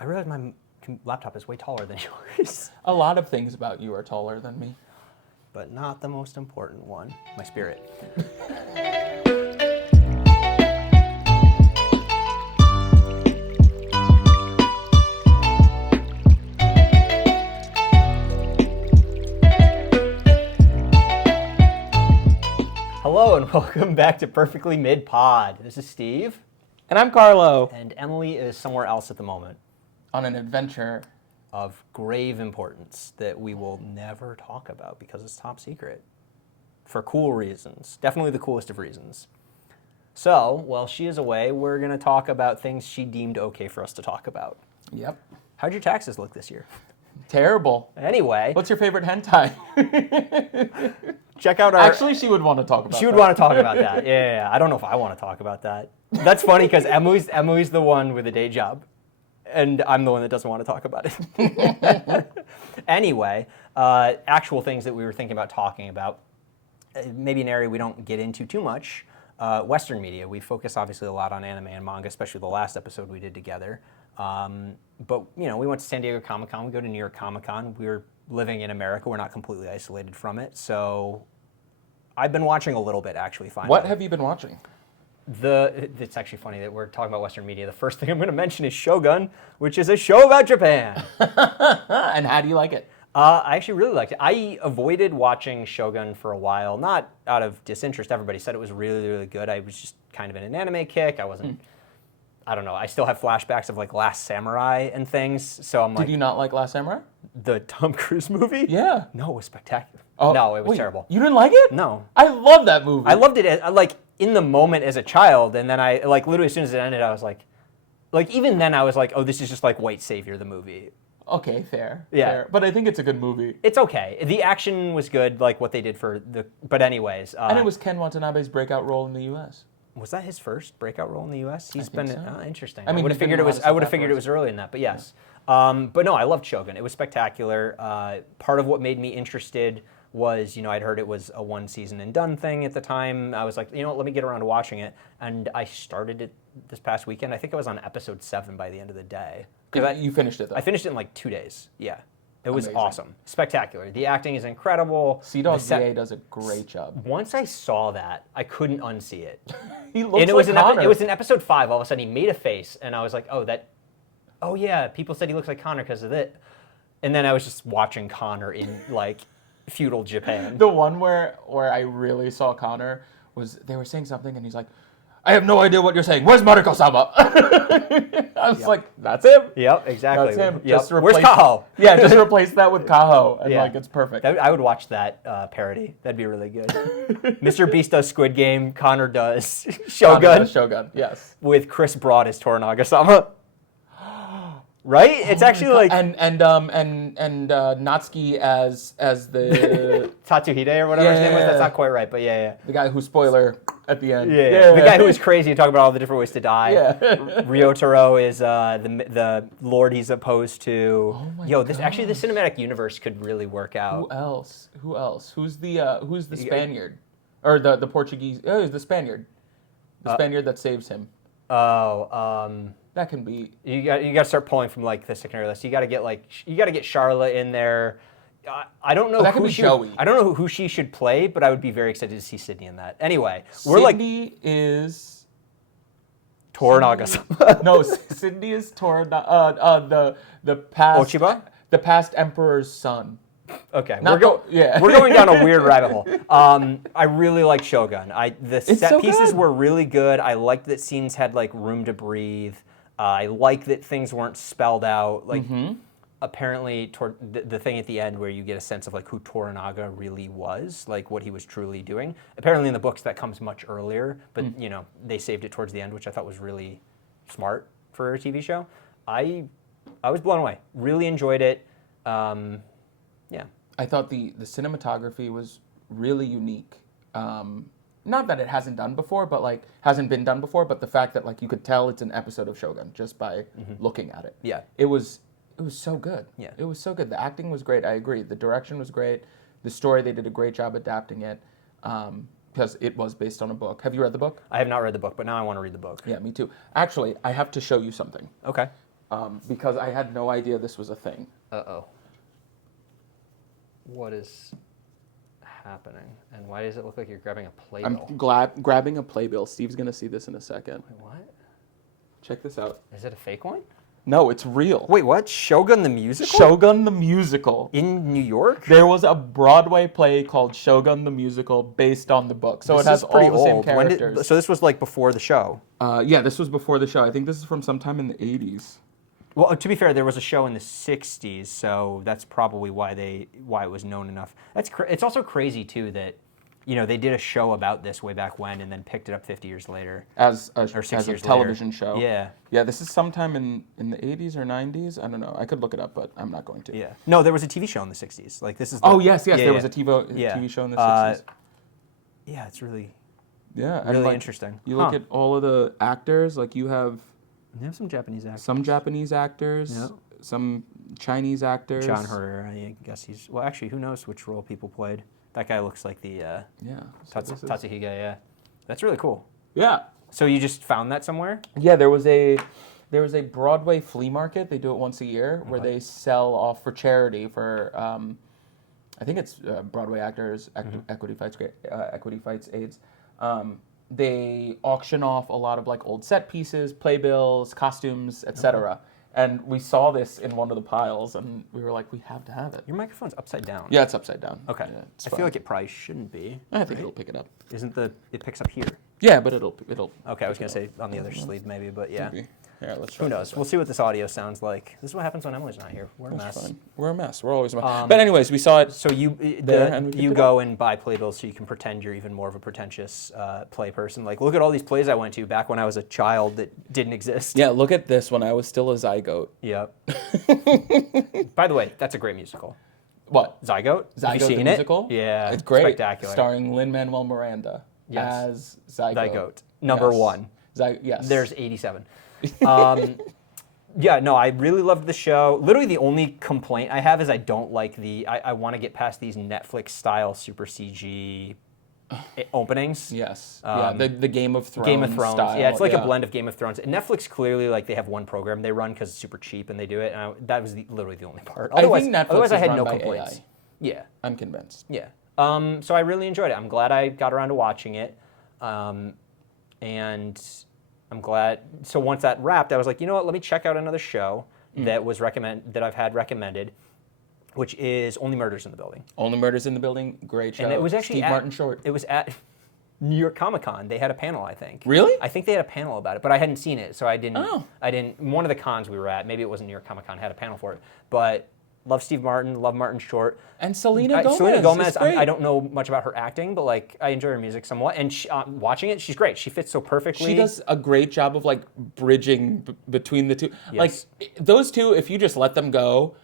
I realize my laptop is way taller than yours. A lot of things about you are taller than me. But not the most important one, my spirit. Hello and welcome back to Perfectly Mid Pod. This is Steve. And I'm Karlo. And Emily is somewhere else at the moment. On an adventure. Of grave importance that we will never talk about because it's top secret. For cool reasons. Definitely the coolest of reasons. So, while she is away, we're going to talk about things she deemed okay for us to talk about. Yep. How'd your taxes look this year? Terrible. Anyway. What's your favorite hentai? Check out our... Actually, she would want to talk about that. She would want to talk about that. Yeah. I don't know if I want to talk about that. That's funny because Emily's the one with a day job. And I'm the one that doesn't want to talk about it. Anyway, actual things that we were thinking about talking about. Maybe an area we don't get into too much. Western media. We focus obviously a lot on anime and manga, especially the last episode we did together. But, you know, we went to San Diego Comic-Con. We go to New York Comic-Con. We're living in America. We're not completely isolated from it. So I've been watching a little bit, actually, finally. What have you been watching? It's actually funny that we're talking about Western media. The first thing I'm going to mention is Shogun, which is a show about Japan. And how do you like it? I actually really liked it. I avoided watching Shogun for a while, not out of disinterest. Everybody said it was really, really good. I was just kind of in an anime kick. I wasn't, I don't know. I still have flashbacks of like Last Samurai and things. So I'm like. Did you not like Last Samurai? The Tom Cruise movie? Yeah. No, it was spectacular. Oh, no, it was terrible. You didn't like it? No. I love that movie. I loved it, like, in the moment as a child, and then I, like, literally as soon as it ended, I was like, even then I was like, oh, this is just like White Savior, the movie. Okay, fair. Yeah. Fair. But I think it's a good movie. It's okay. The action was good, like what they did for the, but anyways. And it was Ken Watanabe's breakout role in the U.S. Was that his first breakout role in the U.S.? He's been interesting. I mean, I would have figured it was early in that, but yes. Yeah. But no, I loved Shogun. It was spectacular. Part of what made me interested was, you know, I'd heard it was a one season and done thing at the time. I was like, you know what, let me get around to watching it. And I started it this past weekend. I think I was on episode 7 by the end of the day. You finished it, though? I finished it in like 2 days. Yeah. It was Amazing. Awesome. Spectacular. The acting is incredible. C-Dog VA does a great job. Once I saw that, I couldn't unsee it. He looks like Connor. It was in episode 5. All of a sudden, he made a face, and I was like, oh yeah, people said he looks like Connor because of it. And then I was just watching Connor in like feudal Japan. The one where I really saw Connor was they were saying something, and he's like, I have no idea what you're saying. Where's Mariko-sama? I was like, that's him. Yep, exactly. That's him. Yep. Where's Kaho? Yeah, just replace that with Kaho, and like it's perfect. I would watch that parody. That'd be really good. Mr. Beast does Squid Game. Connor does Shogun. Connor does Shogun, yes. With Chris Broad as Toranaga-sama. Right? It's actually like and Natsuki as the Tatsuhide or whatever his name was. That's not quite right, but yeah. The guy who spoiler at the end. Yeah. The guy who was crazy talking about all the different ways to die. Yeah. Ryotaro is the lord he's opposed to. Oh my God. God. Actually the cinematic universe could really work out. Who else? Who's the Spaniard? Or the Portuguese? Oh, the Spaniard. The Spaniard that saves him. That can be. You got to start pulling from like the secondary list. You got to get Charlotte in there. I don't know. That could be Joey. I don't know who she should play, but I would be very excited to see Sydney in that. Anyway, Sydney is Toranaga. No, Sydney is the past Ochiba? The past emperor's son. Okay, we're going down a weird rabbit hole. I really liked Shogun. The set pieces were really good. I liked that scenes had like room to breathe. I like that things weren't spelled out. Like apparently, the thing at the end where you get a sense of like who Toranaga really was, like what he was truly doing. Apparently, in the books that comes much earlier, but you know they saved it towards the end, which I thought was really smart for a TV show. I was blown away. Really enjoyed it. Yeah. I thought the cinematography was really unique. Not that it hasn't been done before, but the fact that like you could tell it's an episode of Shogun just by looking at it. Yeah. It was so good. Yeah. It was so good. The acting was great. I agree. The direction was great. The story, they did a great job adapting it. Because it was based on a book. Have you read the book? I have not read the book, but now I want to read the book. Yeah, me too. Actually, I have to show you something. Okay. because I had no idea this was a thing. Uh-oh. What is happening? And why does it look like you're grabbing a playbill? I'm grabbing a playbill. Steve's going to see this in a second. Wait, what? Check this out. Is it a fake one? No, it's real. Wait, what? Shogun the musical? Shogun the musical. In New York? There was a Broadway play called Shogun the Musical based on the book. So This it has is pretty all the same old. characters. So this was like before the show? Yeah, this was before the show. I think this is from sometime in the 80s. Well, to be fair, there was a show in the 60s, so that's probably why it was known enough. It's also crazy, too, that they did a show about this way back when and then picked it up 50 years later. As a years television later. show. Yeah. Yeah, this is sometime in the 80s or 90s. I don't know. I could look it up, but I'm not going to. Yeah. No, there was a TV show in the 60s. Like, this is Oh, yes. There was a TV show in the 60s. Yeah, it's really really interesting. You look at all of the actors, like you have some Japanese actors. some Japanese actors, Yeah. some Chinese actors. John Herrera, I guess he's... Well, actually, who knows which role people played. That guy looks like the Yeah. So Tatsuhige, yeah. That's really cool. Yeah. So you just found that somewhere? Yeah, there was a Broadway flea market. They do it once a year where they sell off for charity for I think it's Broadway Actors Equity Fights AIDS. They auction off a lot of like old set pieces, playbills, costumes, etc. And we saw this in one of the piles, and we were like, we have to have it. Your microphone's upside down. Yeah, it's upside down. Okay. Yeah, it's I fine. feel like it probably shouldn't be. I think it'll pick it up. It picks up here? Yeah, but it'll. Okay, I was gonna say on the other sleeve maybe, but yeah. Maybe. Yeah, let's try. Who knows? We'll see what this audio sounds like. This is what happens when Emily's not here. We're a That's mess. fine. We're a mess. We're always a mess. But anyways, we saw it. So you and we you picked it go and buy playbills so you can pretend you're even more of a pretentious play person. Like, look at all these plays I went to back when I was a child that didn't exist. Yeah, look at this when I was still a zygote. Yep. By the way, that's a great musical. What? Zygote? Have you Zygote seen the it? musical? Yeah. It's great. Spectacular. Starring Lin-Manuel Miranda as Zygote. Zygote. Number Yes. one. Yes. There's 87. Yeah, no, I really loved the show. Literally the only complaint I have is I don't like I want to get past these Netflix-style super CG openings. Yes. The Game of Thrones Game of Thrones. style. Yeah, it's like a blend of Game of Thrones. Netflix clearly, like, they have one program they run because it's super cheap and they do it. And that was literally the only part. Otherwise, I think Netflix I is had run no by complaints. AI. Yeah. I'm convinced. Yeah. So I really enjoyed it. I'm glad I got around to watching it. And I'm glad. So once that wrapped, I was like, you know what? Let me check out another show that I've had recommended, which is Only Murders in the Building. Only Murders in the Building. Great show. And it was actually Steve Martin Short. It was at New York Comic Con. They had a panel, I think. Really? I think they had a panel about it, but I hadn't seen it, so I didn't. Oh. One of the cons we were at, maybe it wasn't New York Comic Con, had a panel for it. But love Steve Martin, love Martin Short. And Selena Gomez. Selena Gomez. Is great. I don't know much about her acting, but like I enjoy her music somewhat. And watching it, she's great. She fits so perfectly. She does a great job of like bridging between the two. Yes. Like those two, if you just let them go,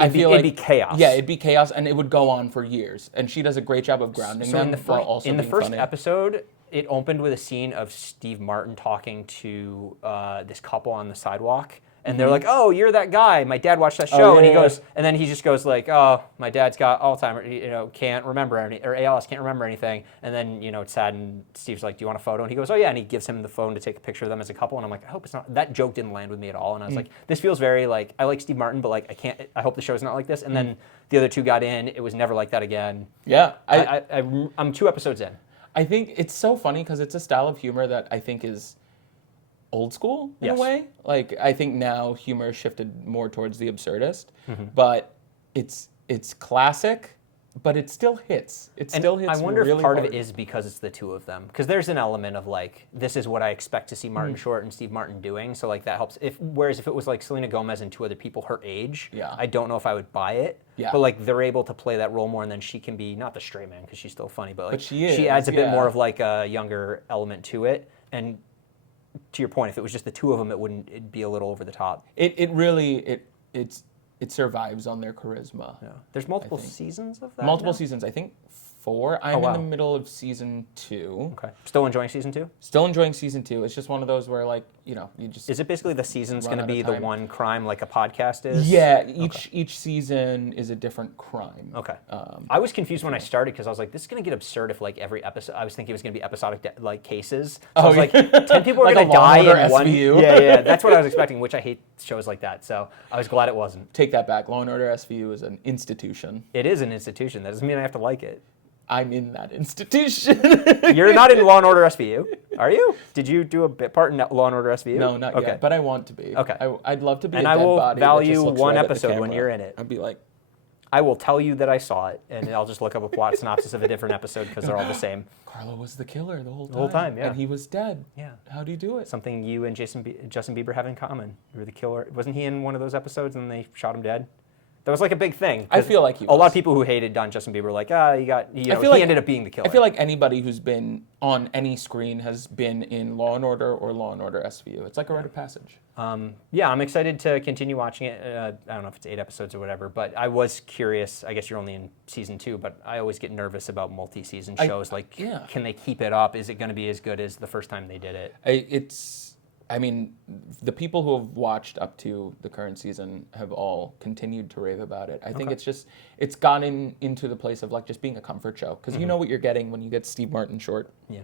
it'd be chaos. Yeah, it'd be chaos, and it would go on for years. And she does a great job of grounding them while also in the being first funny. episode, it opened with a scene of Steve Martin talking to this couple on the sidewalk. And they're like, "Oh, you're that guy. My dad watched that show." And he goes, and then he just goes like, "Oh, my dad's got Alzheimer's. Can't remember or ALS, can't remember anything." And then it's sad. And Steve's like, "Do you want a photo?" And he goes, "Oh yeah." And he gives him the phone to take a picture of them as a couple. And I'm like, I hope it's not. That joke didn't land with me at all. And I was like, this feels very like I like Steve Martin, but like I can't. I hope the show's not like this. And then the other two got in. It was never like that again. Yeah, I'm 2 episodes in. I think it's so funny because it's a style of humor that I think is old school in a way. Like I think now humor shifted more towards the absurdist, but it's classic, but it still hits. It still hits. I wonder really if part hard. of it is because it's the two of them. Because there's an element of like, this is what I expect to see Martin Short and Steve Martin doing. So like that helps. Whereas if it was like Selena Gomez and 2 other people her age, I don't know if I would buy it. Yeah. But like they're able to play that role more, and then she can be not the straight man because she's still funny, but like she adds a bit yeah. more of like a younger element to it. And to your point, if it was just the two of them, it'd be a little over the top. It survives on their charisma. Yeah. There's multiple seasons of that. Multiple seasons. I think 4. I'm wow. in the middle of season 2. Okay. Still enjoying season 2? Still enjoying season 2. It's just one of those where, like, you know, you just... Is it basically the season's run going to out of be the time. one crime like a podcast is? Yeah, each season is a different crime. Okay. I was confused when I started because I was like, this is going to get absurd if like every episode, I was thinking it was going to be episodic like cases. So I was like, 10 people are Like going a to Law die and Order in one. SVU. Yeah, that's what I was expecting, which I hate shows like that. So I was glad it wasn't. Take that back. Law and Order SVU is an institution. It is an institution. That doesn't mean I have to like it. I'm in that institution. You're not in Law and Order SVU, are you? Did you do a bit part in Law and Order SVU? No, not yet, but I want to be. Okay. I'd love to be And a I dead will body that value just looks one right at the episode when camera. you're in it. I'd be like, I will tell you that I saw it, and I'll just look up a plot synopsis of a different episode because they're all the same. Karlo was the killer the whole time. whole time, yeah. And he was dead. Yeah. How do you do it? Something you and Justin Bieber have in common. You were the killer. Wasn't he in one of those episodes and they shot him dead? That was like a big thing. I feel like he a lot was. of people who hated on Justin Bieber were like, he ended up being the killer. I feel like anybody who's been on any screen has been in Law and Order or Law and Order SVU. It's like a rite of passage. Yeah, I'm excited to continue watching it. I don't know if it's 8 episodes or whatever, but I was curious. I guess you're only in season 2, but I always get nervous about multi-season shows. Can they keep it up? Is it going to be as good as the first time they did it? I mean, the people who have watched up to the current season have all continued to rave about it. I think it's gotten into the place of like just being a comfort show because you know what you're getting when you get Steve Martin short. Yeah.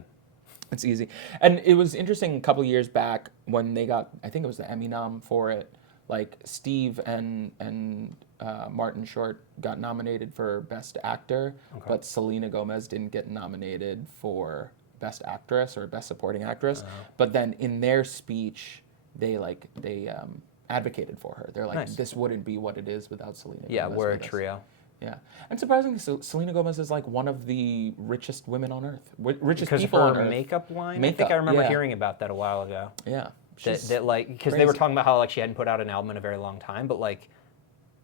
It's easy. And it was interesting a couple of years back when they got, I think it was the Emmy nom for it, like Steve and Martin Short got nominated for Best Actor, but Selena Gomez didn't get nominated for Best Actress or Best Supporting Actress. But then in their speech, they advocated for her. They're like, Nice. This wouldn't be what it is without Selena Gomez. Yeah, we're a with us." trio. Yeah, and surprisingly, Selena Gomez is like one of the richest women on earth, richest Because of people on her earth. makeup line? I Makeup, think I remember yeah. hearing about that a while ago. Yeah, That like, because they were talking about how like she hadn't put out an album in a very long time, but like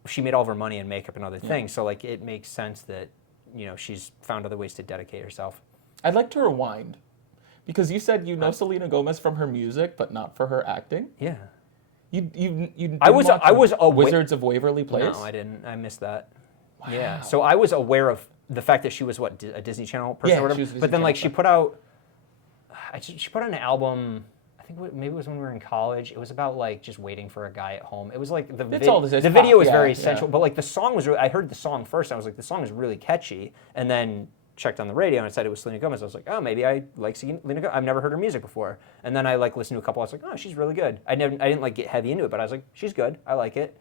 she made all of her money in makeup and other things. So like it makes sense that, you know, she's found other ways to dedicate herself. I'd like to rewind, because you said you know Selena Gomez from her music, but not for her acting. Yeah. You didn't I was Wizards of Waverly Place. No, I didn't. I missed that. Wow. Yeah. So I was aware of the fact that she was a Disney Channel person Yeah, or whatever. she was a But Disney then like Channel she put out, she put out an album. I think maybe it was when we were in college. It was about like just waiting for a guy at home. It was like the video was very sensual, but like the song was. I heard the song first. And I was like, the song is really catchy, and then checked on the radio and it said it was Selena Gomez. I was like, oh, maybe I like Selena Gomez. I've never heard her music before. And then I like listened to a couple. I was like, oh, she's really good. I didn't like get heavy into it, but I was like, she's good. I like it.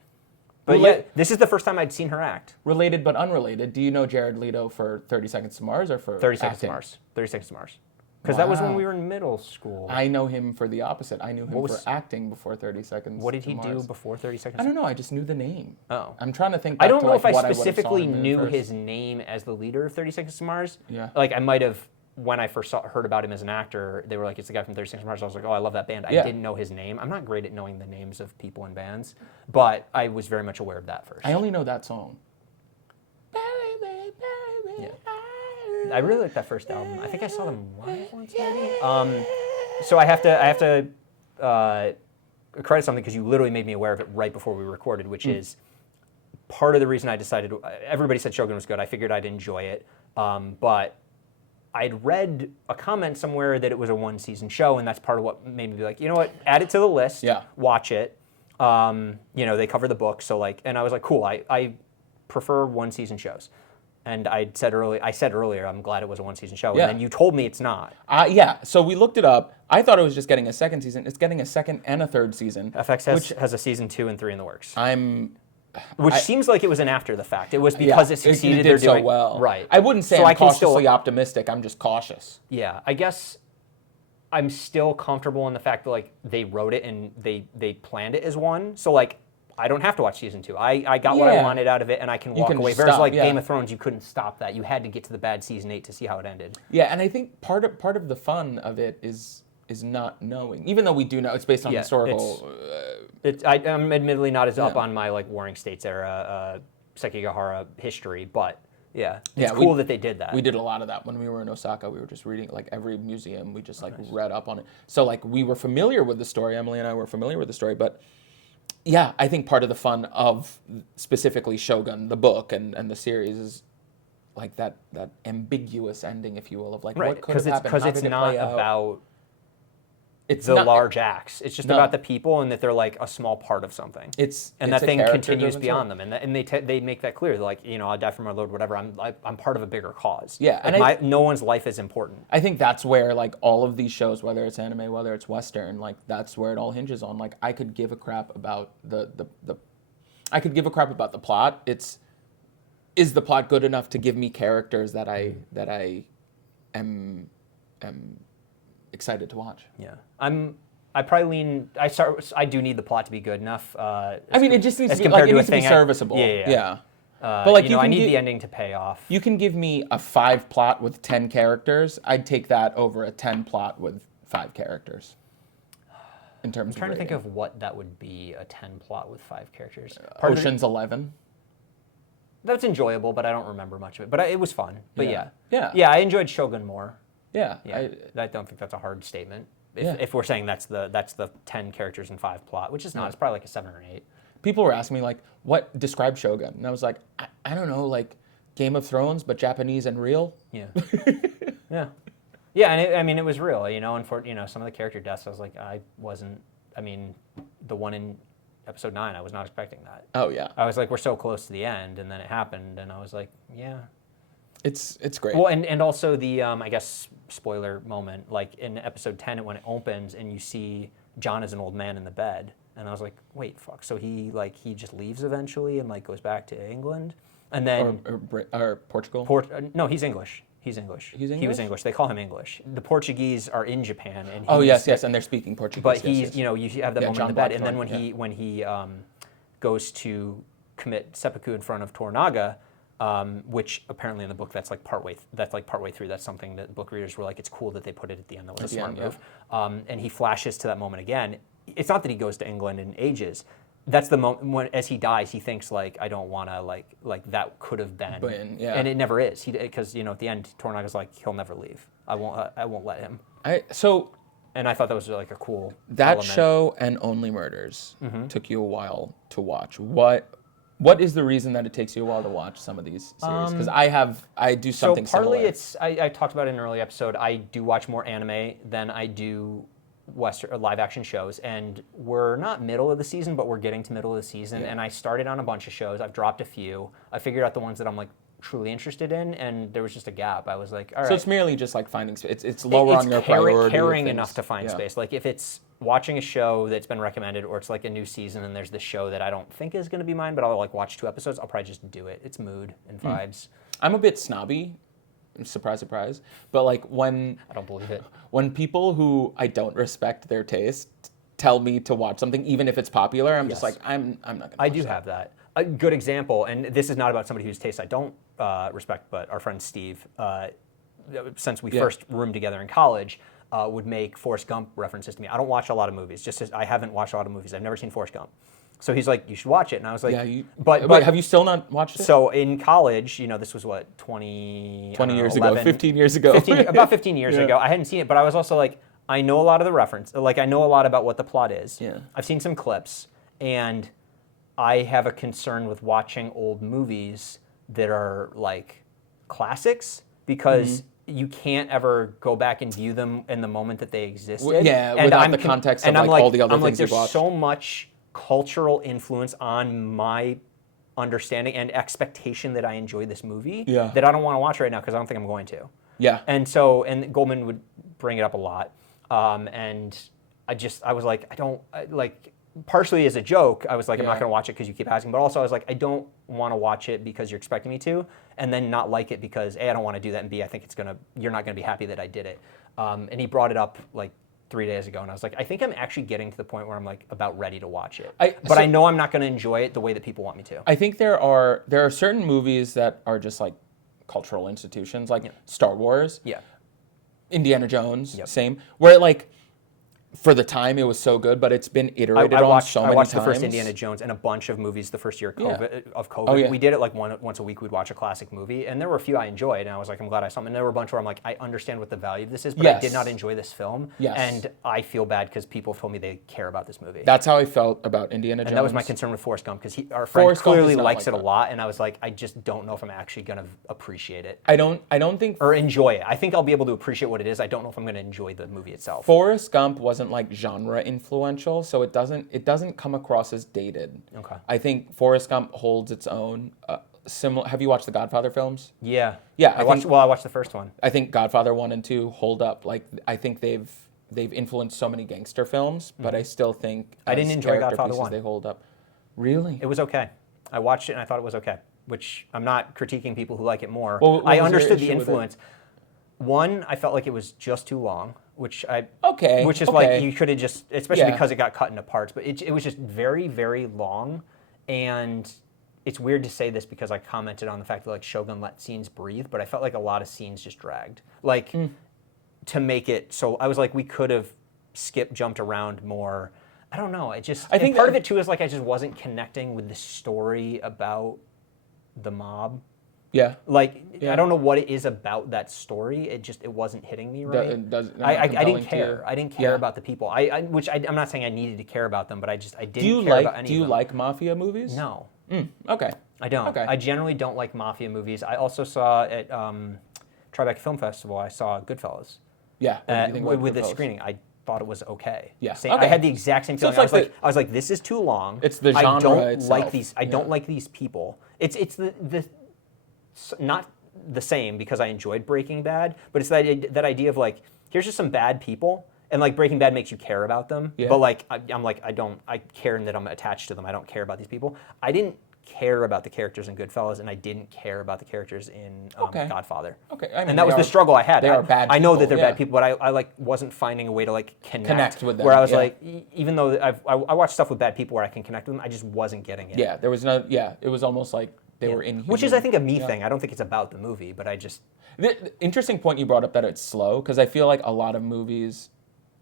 But yeah, this is the first time I'd seen her act. Related but unrelated. Do you know Jared Leto for 30 Seconds to Mars or for 30 Seconds to Mars. 30 Seconds to Mars. Because that was when we were in middle school. I know him for the opposite. I knew him for acting before 30 Seconds. What did he do before 30 Seconds? I don't know. I just knew the name. Oh. I'm trying to think back I don't to, know like, if I what specifically would've saw him in knew first. his name as the leader of 30 Seconds to Mars. Yeah. Like I might have, when I first heard about him as an actor, they were like, it's the guy from 30 Seconds to Mars. I was like, oh, I love that band. I didn't know his name. I'm not great at knowing the names of people in bands, but I was very much aware of that first. I only know that song. Yeah. I really like that first album. I think I saw them live once, maybe. So I have to credit something because you literally made me aware of it right before we recorded, which is part of the reason I decided. Everybody said Shogun was good. I figured I'd enjoy it, but I'd read a comment somewhere that it was a 1-season show, and that's part of what made me be like, you know what, add it to the list. Yeah. Watch it. You know, they cover the book, so like, and I was like, cool. I prefer 1-season shows. And I said earlier, I'm glad it was a 1-season show. Yeah. And then you told me it's not. Yeah, so we looked it up. I thought it was just getting a second season. It's getting a second and a third season. FX has a season 2 and 3 in the works. Which seems like it was an after the fact. It was because it succeeded. It did they're doing so well. Right. I wouldn't say So I'm cautiously optimistic. I'm just cautious. Yeah, I guess I'm still comfortable in the fact that like they wrote it and they planned it as one. So like I don't have to watch season 2. I got what I wanted out of it, and I can walk away. Whereas like Game of Thrones, you couldn't stop that. You had to get to the bad season 8 to see how it ended. Yeah, and I think part of the fun of it is not knowing, even though we do know it's based on historical. I'm admittedly not as up on my like Warring States era Sekigahara history, but it's cool that they did that. We did a lot of that when we were in Osaka. We were just reading like every museum. We just like read up on it. So like we were familiar with the story. Emily and I were familiar with the story, but. Yeah, I think part of the fun of specifically Shogun, the book and the series, is like that ambiguous ending, if you will, of like Right, what could have happened, because how it's did it not play out? about It's the not, large acts. It's just no. about the people and that they're like a small part of something. And it's that a thing continues character-driven beyond story. them, and they make that clear. They're like, I'll die for my Lord, whatever. I'm part of a bigger cause. Yeah, like and no one's life is important. I think that's where like all of these shows, whether it's anime, whether it's Western, like that's where it all hinges on. Like I could give a crap about I could give a crap about the plot. Is the plot good enough to give me characters that I am excited to watch? Yeah, I probably lean. I do need the plot to be good enough. I mean, it just needs as to be compared like it to a needs to be thing serviceable. Yeah. But like I need the ending to pay off. You can give me a 5 plot with 10 characters. I'd take that over a 10 plot with 5 characters. In terms I'm trying of to think rating. of what that would be, a 10 plot with 5 characters. Ocean's 11. That's enjoyable, but I don't remember much of it. But it was fun. But Yeah. yeah, I enjoyed Shogun more. Yeah. Yeah, I don't think that's a hard statement. Yeah. If we're saying that's the 10 characters and 5 plot, which is not. It's probably like a 7 or 8. People were asking me like, what describe Shogun? And I was like, I don't know, like Game of Thrones, but Japanese and real. Yeah. Yeah. Yeah, and it was real, and for some of the character deaths, I was like, the one in episode 9, I was not expecting that. Oh yeah. I was like, we're so close to the end, and then it happened, and I was like, yeah. It's great. Well, and also the, I guess, spoiler moment, like in episode 10, when it opens and you see John as an old man in the bed, and I was like, wait, fuck, so he just leaves eventually and like goes back to England? And then... Or Portugal? No, he's English. He's English. He's English? He was English. They call him English. The Portuguese are in Japan, and yes, and they're speaking Portuguese. but yes. you have that moment John in the bed, and then Blackthorne, when he goes to commit seppuku in front of Toranaga, which apparently in the book that's like partway through. That's something that book readers were like, it's cool that they put it at the end. That was a smart move. And he flashes to that moment again. It's not that he goes to England and ages. That's the moment when, as he dies, he thinks like, I don't want to like that could have been, and it never is. Because at the end, Toranaga's like, he'll never leave. I won't let him. And I thought that was like a cool element. Show and Only Murders took you a while to watch. What is the reason that it takes you a while to watch some of these series? Because I do something so partly similar. it's I talked about it in an early episode. I do watch more anime than I do Western live action shows, and we're not middle of the season, but we're getting to middle of the season. And I started on a bunch of shows. I've dropped a few. I figured out the ones that I'm like truly interested in, and there was just a gap. I was like, all right. So it's merely just like finding space. It's lower on your priority. Caring enough to find space. Like if it's watching a show that's been recommended, or it's like a new season and there's this show that I don't think is going to be mine, but I'll like watch 2 episodes, I'll probably just do it. It's mood and vibes. I'm a bit snobby. Surprise, surprise. But like when... I don't believe it. When people who I don't respect their taste tell me to watch something, even if it's popular, I'm just like, I'm not going to watch I do have that. A good example, and this is not about somebody whose taste I don't respect, but our friend Steve, since we first roomed together in college, would make Forrest Gump references to me. I don't watch a lot of movies. Just as I haven't watched a lot of movies. I've never seen Forrest Gump. So he's like, you should watch it. And I was like, but have you still not watched it? So in college, this was what, 20 years 11, ago, 15 years ago. About 15 years ago. I hadn't seen it, but I was also like, I know a lot of the reference. Like, I know a lot about what the plot is. Yeah. I've seen some clips, and I have a concern with watching old movies that are like classics, because you can't ever go back and view them in the moment that they existed. Yeah, and without the context of like all the other things you've watched. There's so much cultural influence on my understanding and expectation that I enjoy this movie that I don't want to watch right now because I don't think I'm going to. Yeah. And Goldman would bring it up a lot. And I was like, partially as a joke, I was like, I'm not going to watch it because you keep asking. But also I was like, I don't want to watch it because you're expecting me to, and then not like it because A, I don't want to do that, and B, I think you're not going to be happy that I did it. And he brought it up like 3 days ago, and I was like, I think I'm actually getting to the point where I'm like about ready to watch it. But I know I'm not going to enjoy it the way that people want me to. I think there are certain movies that are just like cultural institutions, like Star Wars, Indiana Jones, same, where like for the time, it was so good, but it's been iterated on so many times. I watched the first Indiana Jones and a bunch of movies the first year of COVID. Oh, yeah. We did it like once a week. We'd watch a classic movie, and there were a few I enjoyed, and I was like, I'm glad I saw them. And there were a bunch where I'm like, I understand what the value of this is, but I did not enjoy this film. Yes. And I feel bad because people told me they care about this movie. That's how I felt about Indiana Jones. And that was my concern with Forrest Gump, because our friend clearly likes it a lot, and I was like, I just don't know if I'm actually going to appreciate it. I don't think... Or enjoy it. I think I'll be able to appreciate what it is. I don't know if I'm going to enjoy the movie itself. Forrest Gump wasn't like genre influential, so it doesn't come across as dated. Okay. I think Forrest Gump holds its own. Similar. Have you watched the Godfather films? Yeah. Yeah. I watched the first one. I think Godfather 1 and 2 hold up. Like, I think they've influenced so many gangster films, but I still think I didn't enjoy Godfather 1. They hold up. Really? It was okay. I watched it and I thought it was okay. Which I'm not critiquing people who like it more. Well, I understood the influence. One, I felt like it was just too long, which is like you could have just, especially because it got cut into parts, but it was just very, very long. And it's weird to say this because I commented on the fact that like Shogun let scenes breathe, but I felt like a lot of scenes just dragged. Like to make it so I was like, we could have jumped around more. I don't know. I think part of it too is like I just wasn't connecting with the story about the mob. Yeah. Like I don't know what it is about that story. It wasn't hitting me right. I didn't care. I didn't care about the people. I'm not saying I needed to care about them, but I didn't care about any of them. Do you like mafia movies? No. Okay. I don't. Okay. I generally don't like mafia movies. I also saw at Tribeca Film Festival, I saw Goodfellas. Yeah. With the screening. I thought it was okay. Yeah. I had the exact same feeling. I was like, this is too long. It's the genre I don't itself. like these. I don't like these people. It's the not the same because I enjoyed Breaking Bad, but it's that idea of like, here's just some bad people, and like Breaking Bad makes you care about them, but like I'm like I care in that I'm attached to them. I don't care about these people. I didn't care about the characters in Goodfellas, and I didn't care about the characters in Godfather. Okay, I mean, and that was the struggle I had. They are bad. I know that they're bad people, but I like wasn't finding a way to like connect with them. Where I was like, even though I watch stuff with bad people where I can connect with them, I just wasn't getting it. Yeah, there was no. Yeah, it was almost like they were inhuman. Which is, I think, a me thing. I don't think it's about the movie, but I just. The interesting point you brought up that it's slow, because I feel like a lot of movies,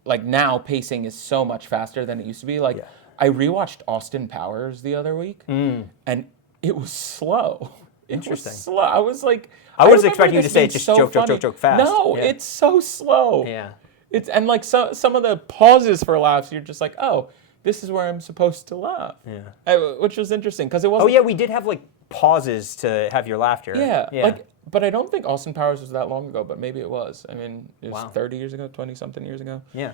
like now, pacing is so much faster than it used to be. Like I rewatched Austin Powers the other week, and it was slow. Interesting. It was slow. I was like, I was expecting you to say it's just so joke fast. No, it's so slow. Yeah. It's and like some of the pauses for laughs, you're just like, oh, this is where I'm supposed to laugh. Yeah. Which was interesting because it wasn't. Oh yeah, we did have like pauses to have your laughter. Yeah. Like, but I don't think Austin Powers was that long ago, but maybe it was. I mean, it was 30 years ago, 20-something years ago. Yeah.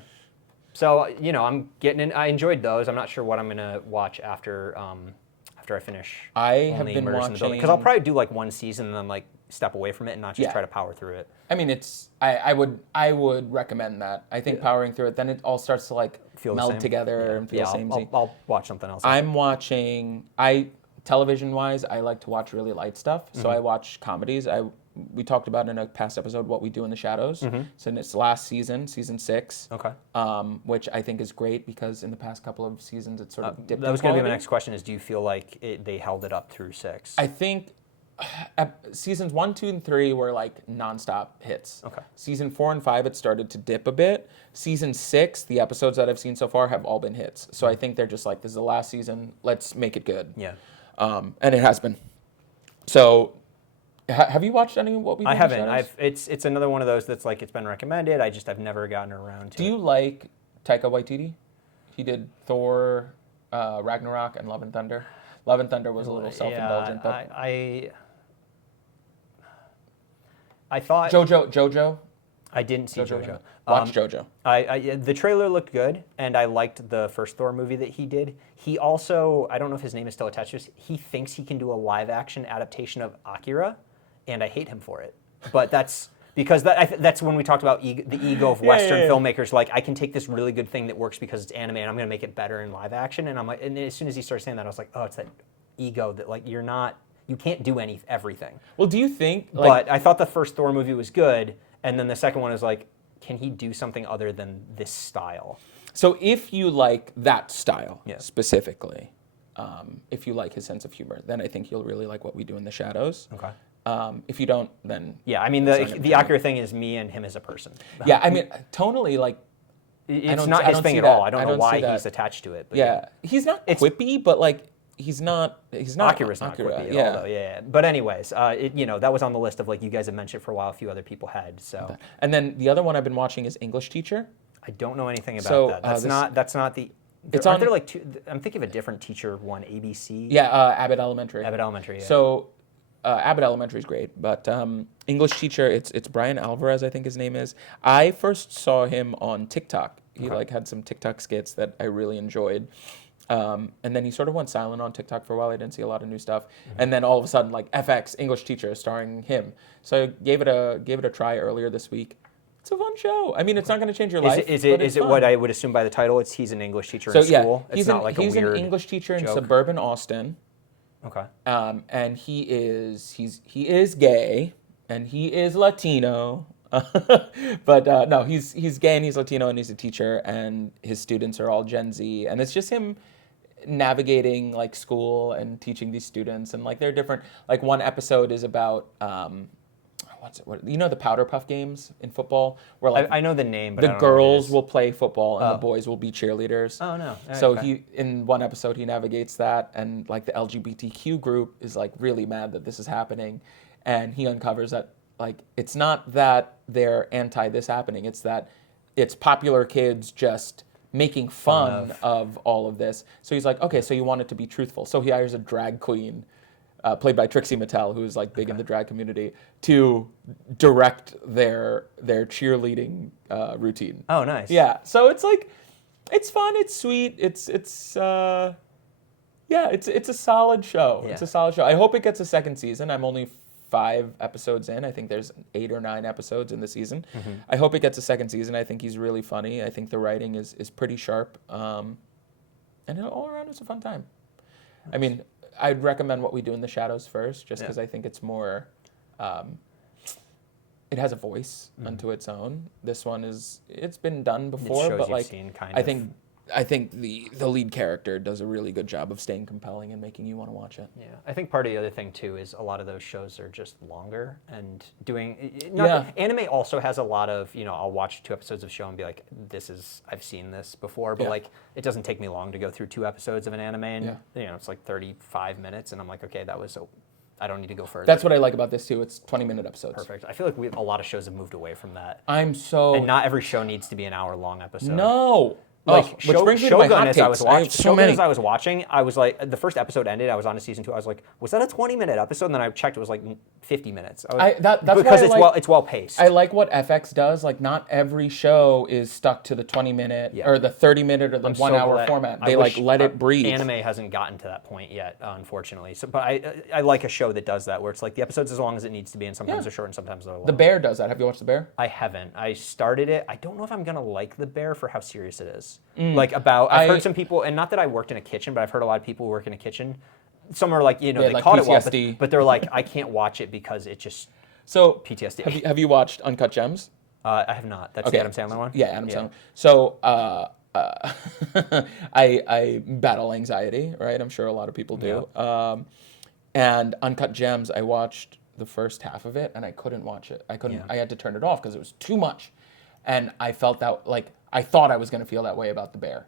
So, I'm getting in. I enjoyed those. I'm not sure what I'm going to watch after I finish. I have been watching. Because I'll probably do like one season and then like step away from it and not just try to power through it. I mean, I would recommend that. I think powering through it, then it all starts to like meld together and feel samey. I'll watch something else. I'm watching. Television-wise, I like to watch really light stuff. So I watch comedies. We talked about in a past episode What We Do in the Shadows. So in its last season, season 6. Okay. Which I think is great because in the past couple of seasons it's sort of dipped. That was going to be my next question: is do you feel like they held it up through 6? I think seasons 1, 2, and 3 were like nonstop hits. Okay. Season 4 and 5 it started to dip a bit. Season 6, the episodes that I've seen so far have all been hits. So I think they're just like, this is the last season. Let's make it good. Yeah. And it has been. So, have you watched any of What We Do? I haven't. It's another one of those that's like it's been recommended. I've never gotten around to. Do you like Taika Waititi? He did Thor, Ragnarok, and Love and Thunder. Love and Thunder was a little self-indulgent, but I thought JoJo. I didn't see JoJo. Watch JoJo. The trailer looked good, and I liked the first Thor movie that he did. He also, I don't know if his name is still attached to this, he thinks he can do a live-action adaptation of Akira, and I hate him for it. But that's because that's when we talked about the ego of Western filmmakers. Like, I can take this really good thing that works because it's anime, and I'm going to make it better in live action. And I'm like, and as soon as he started saying that, I was like, oh, it's that ego that like you can't do everything. Well, do you think? But I thought the first Thor movie was good, and then the second one is like, can he do something other than this style? So if you like that style specifically, if you like his sense of humor, then I think you'll really like What We Do in the Shadows. Okay. If you don't, then I mean the Akira thing is me and him as a person. Yeah, I mean tonally, like It's not his thing at all. I don't know why he's attached to it. But yeah, he's not quippy, but like he's not Akira's not quippy at all, though. Yeah. But anyways, that was on the list of like you guys have mentioned for a while. A few other people had. So. And then the other one I've been watching is English Teacher. I don't know anything about that. That's not the. Aren't there like two? I'm thinking of a different teacher one, ABC. Yeah, Abbott Elementary. Abbott Elementary. Yeah. So. Abbott Elementary is great, but English Teacher, it's Brian Alvarez, I think his name is. I first saw him on TikTok. He had some TikTok skits that I really enjoyed. And then he sort of went silent on TikTok for a while. I didn't see a lot of new stuff. Mm-hmm. And then all of a sudden, like FX English Teacher starring him. So I gave it a try earlier this week. It's a fun show. I mean, it's not going to change your life. Is it what I would assume by the title? He's an English teacher in school. He's an English teacher in suburban Austin. Okay. And he is gay and he is Latino. But no, he's gay and he's Latino and he's a teacher and his students are all Gen Z and it's just him navigating like school and teaching these students and like they're different. Like one episode is about the Powder Puff games in football where like I know the name, but the girls will play football and the boys will be cheerleaders. Oh no! So he in one episode he navigates that and like the LGBTQ group is like really mad that this is happening, and he uncovers that like it's not that they're anti this happening, it's that it's popular kids just making fun of all of this. So he's like, okay, so you want it to be truthful. So he hires a drag queen. Played by Trixie Mattel, who's like big in the drag community, to direct their cheerleading routine. Oh, nice. Yeah, so it's like, it's fun, it's sweet, it's a solid show. Yeah. It's a solid show. I hope it gets a second season. I'm only 5 episodes in. I think there's 8 or 9 episodes in the season. Mm-hmm. I hope it gets a second season. I think he's really funny. I think the writing is pretty sharp, and all around it's a fun time. Nice. I mean. I'd recommend What We Do in the Shadows first, just because I think it's more, it has a voice unto its own. This one it's been done before, but like, I think the lead character does a really good job of staying compelling and making you want to watch it. Yeah, I think part of the other thing too is a lot of those shows are just longer and anime also has a lot of, I'll watch 2 episodes of a show and be like, I've seen this before, but like it doesn't take me long to go through 2 episodes of an anime and it's like 35 minutes and I'm like, okay, I don't need to go further. That's what I like about this too. It's 20-minute episodes. Perfect. I feel like a lot of shows have moved away from that. And not every show needs to be an hour-long episode. No. Like Shogun, as I was watching, I was like, the first episode ended. I was on to season 2. I was like, was that a 20-minute episode? And then I checked; it was like 50 minutes. Because it's well paced. I like what FX does. Like, not every show is stuck to the 20-minute or the 30-minute or the 1-hour format. They let it breathe. Anime hasn't gotten to that point yet, unfortunately. So, but I like a show that does that, where it's like the episode's as long as it needs to be, and sometimes they're short and sometimes they're long. The Bear does that. Have you watched The Bear? I haven't. I started it. I don't know if I'm gonna like The Bear for how serious it is. I've heard some people, and not that I worked in a kitchen, but I've heard a lot of people who work in a kitchen. Some are like, they like caught PTSD. It well, but they're like, I can't watch it because it just PTSD. Have you watched Uncut Gems? I have not. That's the Adam Sandler one? Yeah, Adam Sandler. So I battle anxiety, right? I'm sure a lot of people do. Yeah. And Uncut Gems, I watched the first half of it, and I couldn't watch it. I had to turn it off because it was too much. And I felt that, like, I thought I was going to feel that way about The Bear,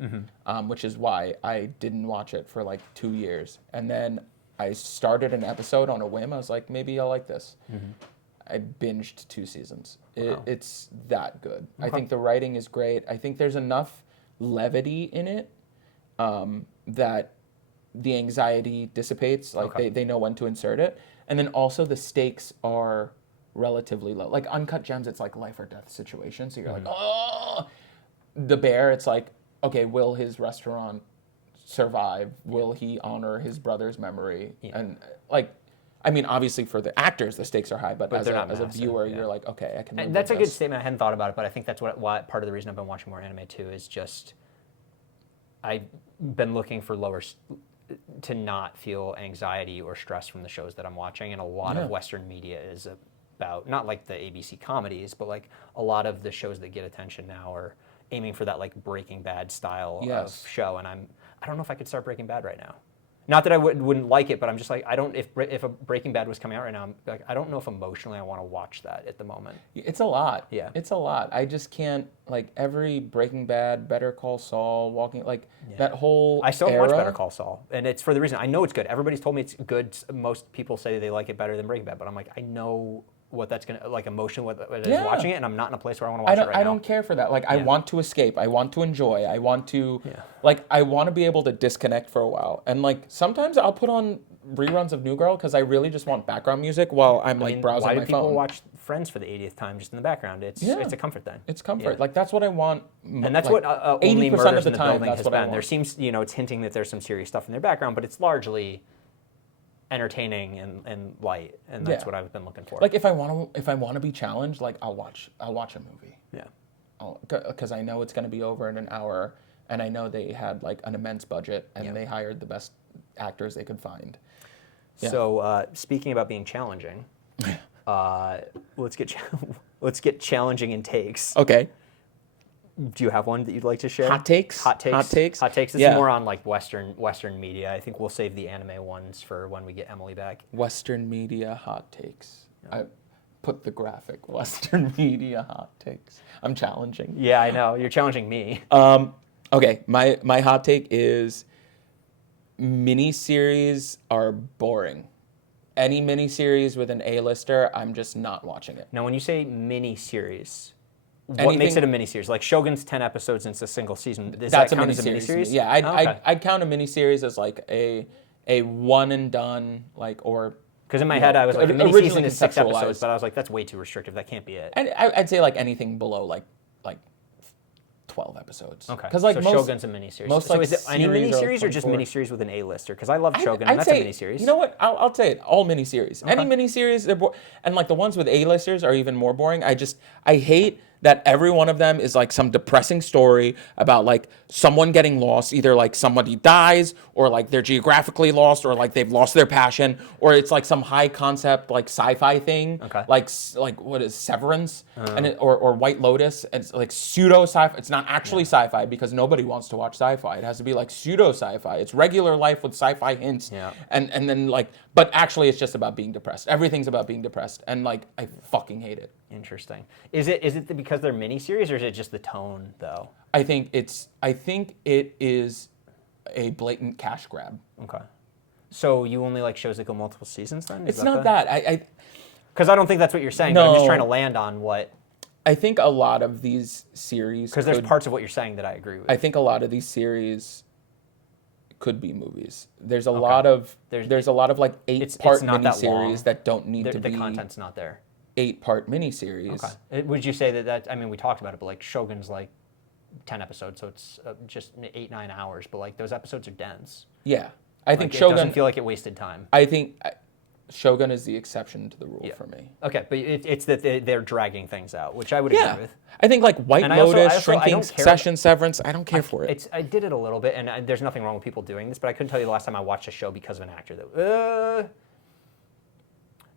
which is why I didn't watch it for like 2 years. And then I started an episode on a whim. I was like, maybe I'll like this. Mm-hmm. I binged 2 seasons. It's that good. Okay. I think the writing is great. I think there's enough levity in it that the anxiety dissipates. Like they know when to insert it. And then also the stakes are relatively low. Like Uncut Gems, it's like life or death situation. So you're like, oh. The Bear, it's like, okay, will his restaurant survive? Will he honor his brother's memory? Yeah. And like, I mean, obviously for the actors, the stakes are high, but as a viewer, you're like, okay, I can. And that's a good statement. I hadn't thought about it, but I think that's why part of the reason I've been watching more anime too is just I've been looking for to not feel anxiety or stress from the shows that I'm watching, and a lot of Western media is about not like the ABC comedies, but like a lot of the shows that get attention now are aiming for that like Breaking Bad style of show, and I don't know if I could start Breaking Bad right now. Not that I wouldn't like it, but I'm just like, I don't. If a Breaking Bad was coming out right now, I'm like, I don't know if emotionally I want to watch that at the moment. It's a lot. Yeah. It's a lot. I just can't, like, every Breaking Bad, Better Call Saul, Walking, like, that whole I still era. watch Better Call Saul, and it's for the reason I know it's good. Everybody's told me it's good. Most people say they like it better than Breaking Bad, but I'm like, I know what that's gonna like emotion what it is watching it, and I'm not in a place where I want to watch it right now. I don't care for that. Like, I want to escape. I want to enjoy. I want to, like, I want to be able to disconnect for a while. And, like, sometimes I'll put on reruns of New Girl because I really just want background music while I'm, like, browsing my phone. Why do people watch Friends for the 80th time just in the background? It's a comfort thing. It's comfort. Like, that's what I want. And that's like, what only 80% Murders of the in the time, Building that's has what I been. There want. seems, it's hinting that there's some serious stuff in their background, but it's largely entertaining and light, and that's what I've been looking for. Like, if I want to be challenged, like, I'll watch a movie. Yeah. Because I know it's going to be over in an hour, and I know they had, like, an immense budget, and they hired the best actors they could find. Yeah. So speaking about being challenging, let's get challenging in takes. Okay. Do you have one that you'd like to share? Hot takes. This is more on like Western media. I think we'll save the anime ones for when we get Emily back. Western media hot takes. I put the graphic. Western media hot takes. I'm challenging. Yeah, I know. You're challenging me. Okay, my hot take is miniseries are boring. Any miniseries with an A-lister, I'm just not watching it. Now, when you say miniseries, what makes it a miniseries? Like Shogun's 10 episodes and it's a single season. Does that count as a miniseries? Yeah, I'd count a miniseries as like a one and done, like, or... Because in my head, I was like, a miniseason is 6 episodes, but I was like, that's way too restrictive. That can't be it. And I'd say like anything below like 12 episodes. Okay. Because like so Shogun's a miniseries. So is it any miniseries or just miniseries with an A-lister? Because I love Shogun, and that's a miniseries. You know what? I'll say it. All miniseries. Okay. Any miniseries, and like the ones with A-listers are even more boring. I hate that every one of them is like some depressing story about like someone getting lost, either like somebody dies or like they're geographically lost or like they've lost their passion, or it's like some high concept like sci-fi thing, like what is Severance or White Lotus. It's like pseudo sci-fi. It's not actually sci-fi because nobody wants to watch sci-fi. It has to be like pseudo sci-fi. It's regular life with sci-fi hints, and then like, but actually it's just about being depressed. Everything's about being depressed, and like I fucking hate it. Interesting. Is it because they're miniseries, or is it just the tone, though? I think it is a blatant cash grab. Okay. So you only like shows that go multiple seasons, then? It's not that. Because I don't think that's what you're saying. No. But I'm just trying to land on what... I think a lot of these series... Because there's parts of what you're saying that I agree with. I think a lot of these series could be movies. There's a lot of like 8-part miniseries that don't need to be... The content's not there. 8-part miniseries. Okay. Would you say that I mean, we talked about it, but like Shogun's like 10 episodes, so it's just 8-9 hours, but like those episodes are dense. Yeah. I think it Shogun doesn't feel like it wasted time. I think Shogun is the exception to the rule for me. Okay, but it's that they're dragging things out, which I would agree with. I think like White Lotus, Shrinking, Session, Severance, I don't care for it. I did it a little bit, and there's nothing wrong with people doing this, but I couldn't tell you the last time I watched a show because of an actor that...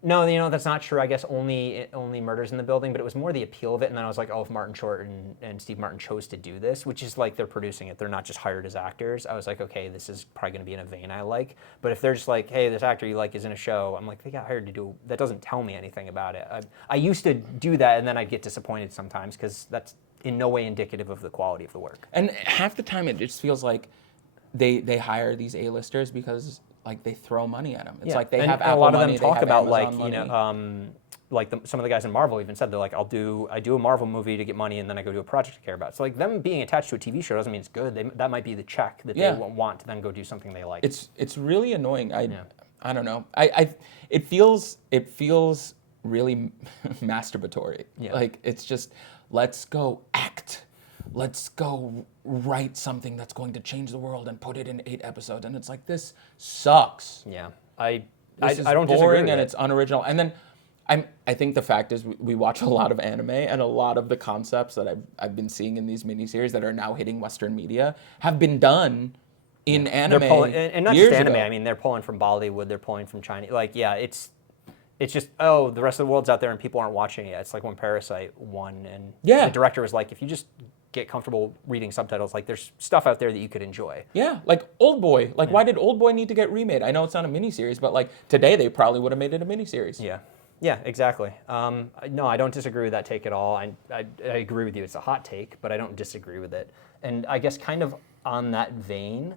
No, that's not true. I guess only Murders in the Building, but it was more the appeal of it. And then I was like, oh, if Martin Short and Steve Martin chose to do this, which is like they're producing it, they're not just hired as actors. I was like, okay, this is probably going to be in a vein I like. But if they're just like, hey, this actor you like is in a show, I'm like, they got hired to do. That doesn't tell me anything about it. I used to do that, and then I'd get disappointed sometimes because that's in no way indicative of the quality of the work. And half the time, it just feels like they hire these A-listers because like they throw money at them. It's like they have Apple a lot of money, them talk about Amazon like money. Like some of the guys in Marvel even said they're like, I do a Marvel movie to get money and then I go do a project I care about. So like them being attached to a TV show doesn't mean it's good. That might be the check that they want to then go do something they like. It's really annoying. I don't know. It feels really masturbatory. Yeah. Like it's just let's go act. Let's go write something that's going to change the world and put it in 8 episodes. And it's like, this sucks. Yeah, I don't disagree boring with and it. it's unoriginal. And then I think the fact is we watch a lot of anime, and a lot of the concepts that I've been seeing in these miniseries that are now hitting Western media have been done in anime. And not just anime. I mean, they're pulling from Bollywood. They're pulling from China. Like, yeah, it's just, the rest of the world's out there and people aren't watching it. It's like when Parasite won, and the director was like, if you just get comfortable reading subtitles, like there's stuff out there that you could enjoy. Yeah, like Old Boy. Like, why did Old Boy need to get remade? I know it's not a miniseries, but like today they probably would have made it a miniseries. Yeah. Yeah, exactly. No, I don't disagree with that take at all. I agree with you. It's a hot take, but I don't disagree with it. And I guess kind of on that vein,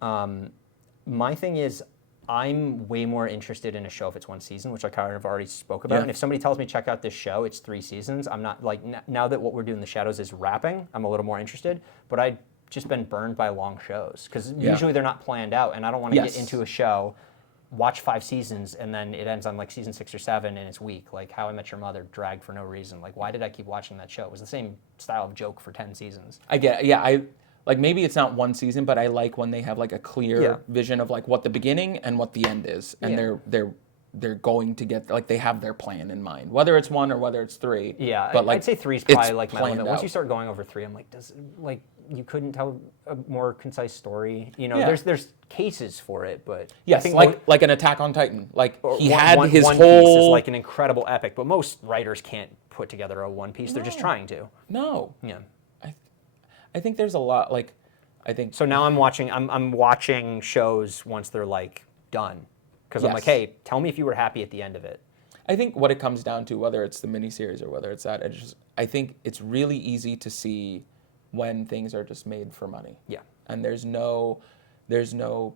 my thing is I'm way more interested in a show if it's one season, which I kind of already spoke about. Yeah. And if somebody tells me check out this show, it's 3 seasons, I'm not like, now that what we're doing in the shadows is wrapping, I'm a little more interested. But I've just been burned by long shows because usually they're not planned out, and I don't want to get into a show, watch 5 seasons, and then it ends on like season 6 or 7 and it's weak. Like How I Met Your Mother dragged for no reason. Like, why did I keep watching that show? It was the same style of joke for 10 seasons. I get, I like maybe it's not one season, but I like when they have like a clear vision of like what the beginning and what the end is, and they're going to get, like, they have their plan in mind, whether it's 1 or whether it's 3. Yeah, but like I'd say 3 is probably like my planned limit. Once out. you start going over 3, I'm like, you couldn't tell a more concise story? You know, Yeah. there's cases for it, but Yes, I think like an Attack on Titan. Like he One- had One- his One whole. Piece is like an incredible epic, but most writers can't put together a One Piece. They're just trying to. No, Yeah. I think there's a lot. Like, I think So now I'm watching shows once they're like done, because I'm like, Yes. hey, tell me if you were happy at the end of it. I think what it comes down to, whether it's the miniseries or whether it's that, I think it's really easy to see when things are just made for money. Yeah. And there's no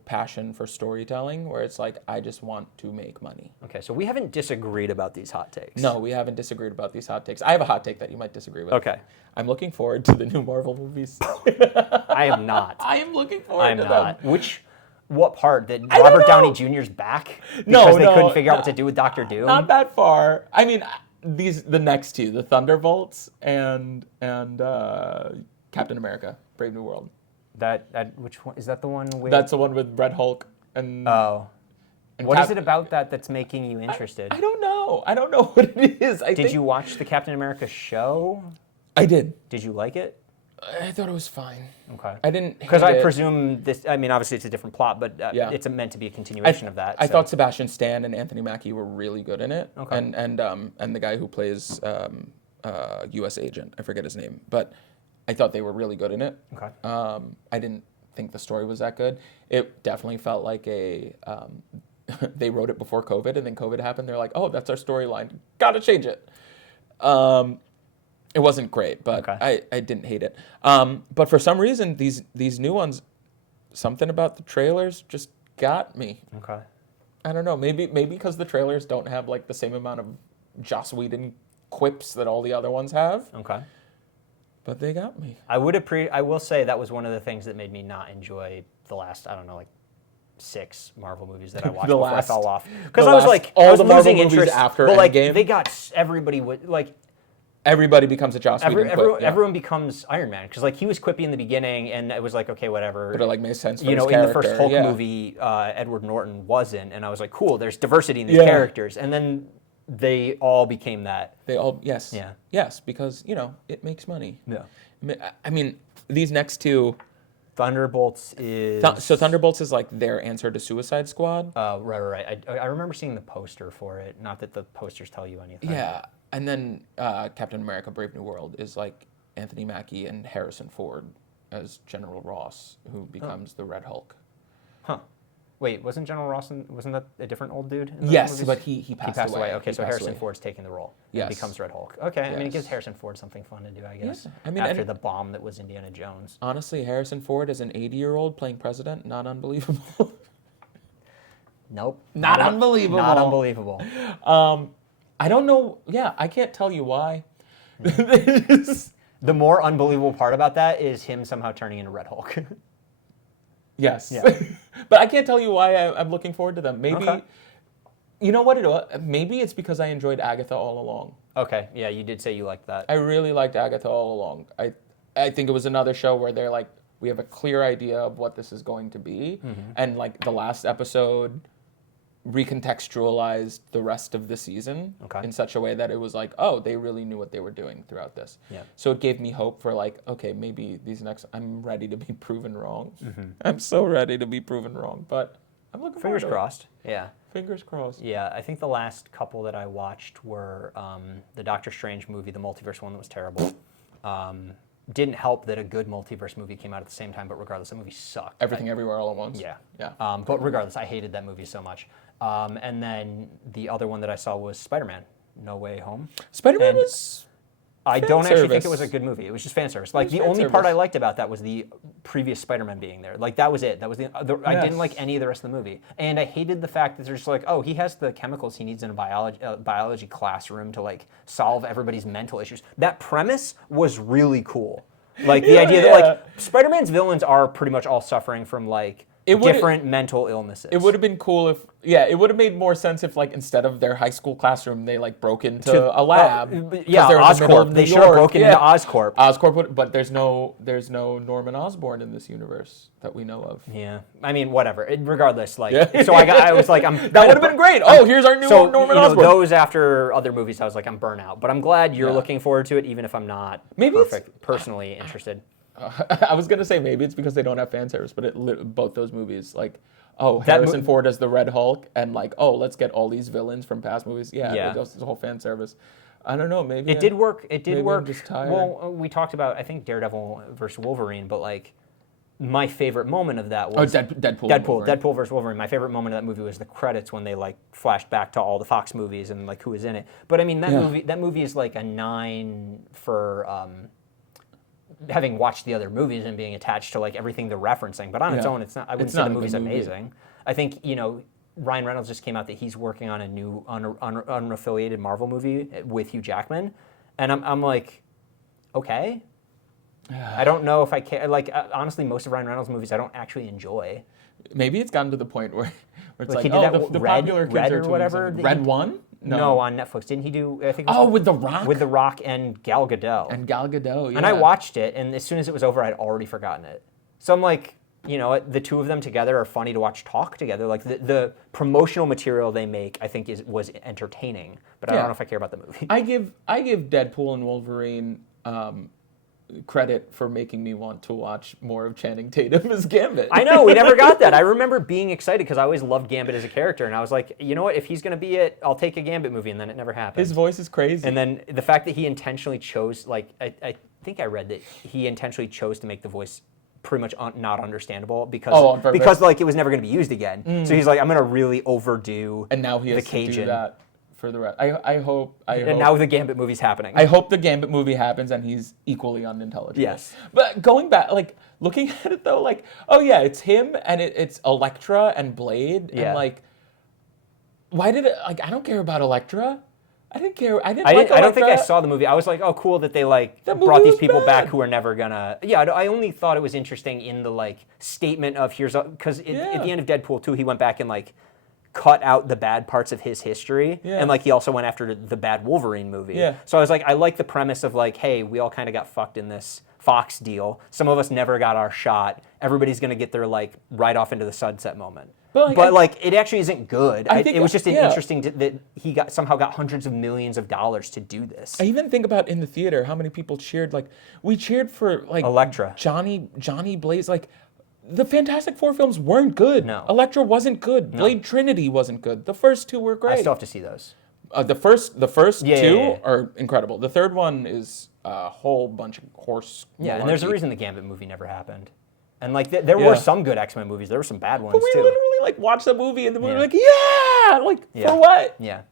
passion for storytelling where it's like, I just want to make money. Okay, so we haven't disagreed about these hot takes. No, we haven't disagreed about these hot takes. I have a hot take that you might disagree with. Okay. I'm looking forward to the new Marvel movies. I am not. I am looking forward I'm to not. them. What part? That I don't Robert Downey know. Jr.'s back? No, Because they no, couldn't figure out no. what to do with Doctor Doom? Not that far. I mean, the next two, the Thunderbolts and Captain America, Brave New World. Which one? Is that the one with... That's the one with Red Hulk and. Oh. and What is it about that that's making you interested? I don't know. I don't know what it is. Did you watch the Captain America show? I did. Did you like it? I thought it was fine. Okay. I didn't. Because hate I it. presume this... I mean, obviously it's a different plot, but it's meant to be a continuation of that. I so- thought Sebastian Stan and Anthony Mackie were really good in it. Okay. And the guy who plays U.S. agent, I forget his name, but I thought they were really good in it. Okay. I didn't think the story was that good. It definitely felt like they wrote it before COVID, and then COVID happened. They're like, oh, that's our storyline. Gotta change it. It wasn't great, but Okay. I didn't hate it. But for some reason, these new ones, something about the trailers just got me. Okay. I don't know. Maybe because the trailers don't have like the same amount of Joss Whedon quips that all the other ones have. Okay. But they got me. I will say that was one of the things that made me not enjoy the last, I don't know, like 6 Marvel movies that I watched before I fell off. Because I was like, all I was the Marvel losing movies interest. after but like, Endgame? they got everybody would like. Everybody becomes a Joss Whedon quip. Yeah. Everyone becomes Iron Man because like he was quippy in the beginning and it was like okay whatever. But it like made sense for you know his in the first character, Hulk yeah. movie Edward Norton wasn't and I was like cool there's diversity in these Yeah. characters and then they all became that. They all yes. Yeah. Yes, because it makes money. Yeah. I mean, these next two. Thunderbolts is So Thunderbolts is like their answer to Suicide Squad. Right. I remember seeing the poster for it. Not that the posters tell you anything. Yeah, and then Captain America: Brave New World is like Anthony Mackie and Harrison Ford as General Ross, who becomes the Red Hulk. Huh. Wait, wasn't General Ross? Wasn't that a different old dude? In those Yes, movies? but he passed away. Okay, He so passed Harrison away. Ford's taking the role. Yes. And becomes Red Hulk. Okay, I mean, it Yes. gives Harrison Ford something fun to do, I guess. Yeah, I mean, after and- the bomb that was Indiana Jones. Honestly, Harrison Ford as an 80-year-old playing president, not unbelievable. Nope. Not unbelievable. Not unbelievable. I don't know. Yeah, I can't tell you why. The more unbelievable part about that is him somehow turning into Red Hulk. Yes. Yeah. But I can't tell you why I'm looking forward to them. Maybe, Okay. you know what it was? Maybe it's because I enjoyed Agatha all along. Okay, yeah, you did say you liked that. I really liked Agatha all along. I think it was another show where they're like, we have a clear idea of what this is going to be. And like the last episode recontextualized the rest of the season Okay. in such a way that it was like, oh, they really knew what they were doing throughout this. Yeah. So it gave me hope for like, okay, maybe I'm ready to be proven wrong. I'm so ready to be proven wrong, but I'm looking forward Fingers to crossed. Yeah. it. Fingers crossed. Yeah, I think the last couple that I watched were the Doctor Strange movie, the multiverse one that was terrible. didn't help that a good multiverse movie came out at the same time, but regardless, that movie sucked. Everything Everywhere All at Once. Yeah. Yeah. But regardless, I hated that movie so much. And then the other one that I saw was Spider-Man, No Way Home. Spider-Man And was... I fan don't actually think service. it was a good movie. It was just fan service. Like, the fan only part service. I liked about that was the previous Spider-Man being there. Like, that was it. That was I didn't Yes. like any of the rest of the movie. And I hated the fact that they're just like, oh, he has the chemicals he needs in a biology classroom to, like, solve everybody's mental issues. That premise was really cool. Like, the idea that, like, Spider-Man's villains are pretty much all suffering from, like, different mental illnesses. It would have been cool if, it would have made more sense if, like, instead of their high school classroom, they, like, broke into a lab. Yeah, Oscorp. They should have broken into Oscorp. Oscorp, but there's no Norman Osborn in this universe that we know of. Yeah, I mean, whatever. Regardless, like, so I was like, that would have been great. Oh, here's our new Norman Osborn. Those after other movies, I was like, I'm burnt out. But I'm glad you're looking forward to it, even if I'm not personally interested. I was gonna say maybe it's because they don't have fan service, but both those movies, like, Harrison Ford as the Red Hulk, and like, let's get all these villains from past movies. Yeah. This whole fan service. I don't know. Maybe it did work. It did work. I'm just tired. Well, we talked about, I think, Daredevil versus Wolverine, but like, my favorite moment of that was Deadpool versus Wolverine. My favorite moment of that movie was the credits when they like flashed back to all the Fox movies and like who was in it. But I mean, that movie is like a 9 for. Having watched the other movies and being attached to like everything they're referencing, but on its own, it's not. I wouldn't say the movie's amazing. I think Ryan Reynolds just came out that he's working on a new unaffiliated Marvel movie with Hugh Jackman, and I'm like, okay. I don't know if I care. Like, honestly, most of Ryan Reynolds' movies I don't actually enjoy. Maybe it's gotten to the point where it's like like, he did that the Red, popular kids Red are or too whatever. excited. Red 1? No, on Netflix. Didn't he do? I think. It was with The Rock. With The Rock and Gal Gadot. And Gal Gadot. Yeah. And I watched it, and as soon as it was over, I'd already forgotten it. So I'm like, the two of them together are funny to watch talk together. Like the promotional material they make, I think was entertaining. But I don't know if I care about the movie. I give Deadpool and Wolverine credit for making me want to watch more of Channing Tatum as Gambit. I know, we never got that. I remember being excited because I always loved Gambit as a character, and I was like, you know what, if he's going to be it, I'll take a Gambit movie, and then it never happened. His voice is crazy. And then the fact that he intentionally chose, like, I think I read that he intentionally chose to make the voice pretty much not understandable because like it was never going to be used again. So he's like, I'm going to really overdo and now he has the Cajun. To do that for the rest. I hope. Now the Gambit movie's happening. I hope the Gambit movie happens and he's equally unintelligible. Yes. But going back, like, looking at it though, like, it's him and it's Elektra and Blade. Yeah. And like, why did it, like, I don't care about Elektra. I didn't care. I don't think I saw the movie. I was like, oh, cool that they like brought these people back who are never gonna. Yeah, I only thought it was interesting in the like statement of because at the end of Deadpool 2, he went back and like cut out the bad parts of his history, and like he also went after the bad Wolverine movie. Yeah. So I was like, I like the premise of like, hey, we all kind of got fucked in this Fox deal. Some of us never got our shot. Everybody's gonna get their like right off into the sunset moment. But it actually isn't good. It was just interesting that he somehow got hundreds of millions of dollars to do this. I even think about in the theater how many people cheered. Like, we cheered for like Elektra, Johnny Blaze. Like, the Fantastic Four films weren't good. No, Elektra wasn't good. No. Blade Trinity wasn't good. The first two were great. I still have to see those. The first two are incredible. The third one is a whole bunch of horse. Yeah, and there's a reason the Gambit movie never happened. And like there were some good X-Men movies. There were some bad ones too. But we literally like watched the movie and the movie like for what? Yeah.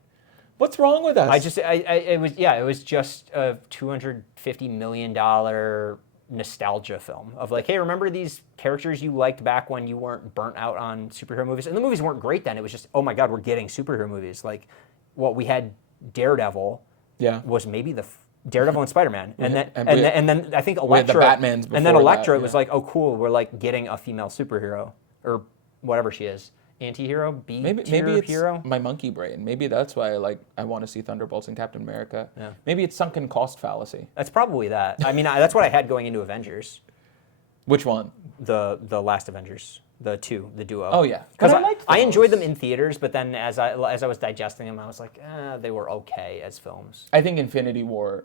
What's wrong with us? It was just a $250 million nostalgia film of like, hey, remember these characters you liked back when you weren't burnt out on superhero movies? And the movies weren't great then. It was just, oh my God, we're getting superhero movies. Like, we had Daredevil. Yeah. Was maybe the Daredevil and Spider-Man, and then I think Elektra, Batmans and then Elektra. It was like, oh cool, we're like getting a female superhero or whatever she is, anti-hero, maybe it's hero. My monkey brain. Maybe that's why I want to see Thunderbolts and Captain America. Yeah. Maybe it's sunken cost fallacy. That's probably that. I mean, that's what I had going into Avengers. Which one? The last Avengers. The duo. Oh yeah, because I enjoyed them in theaters, but then as I was digesting them, I was like, they were okay as films. I think Infinity War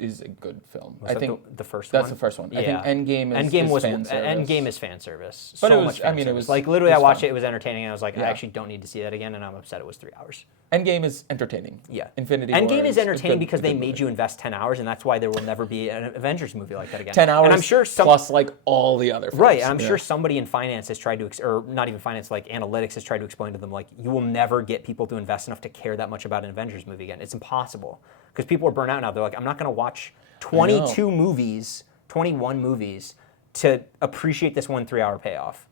is a good film. Was I that think the first that's one? the first one. Yeah. I think Endgame is fan service. Endgame is fan service. But So it was- much fan I mean, it service. was- like literally, it I was watched fun. it. It was entertaining. And I was like, I Yeah. actually don't need to see that again, and I'm upset it was 3 hours. Endgame is entertaining. Yeah. Infinity War Endgame is a entertaining good- because a they good made movie. you invest 10 hours, and that's why there will never be an Avengers movie like that again. 10 hours And I'm sure plus like all the other films. Right, and I'm Yeah. sure somebody in finance has tried to, or not even finance, like analytics has tried to explain to them, like, you will never get people to invest enough to care that much about an Avengers movie again. It's impossible. Because people are burnt out now. They're like, I'm not going to watch 22 movies, 21 movies to appreciate this 1 3-hour payoff.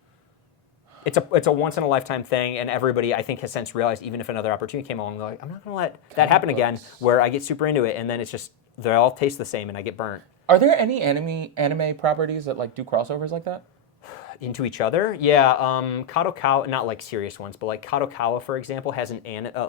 It's a once-in-a-lifetime thing, and everybody, I think, has since realized, even if another opportunity came along, they're like, I'm not going to let that happen again, where I get super into it, and then it's just, they all taste the same, and I get burnt. Are there any anime properties that like do crossovers like that? Into each other? Yeah, Kadokawa, not like serious ones, but like Kadokawa, for example, has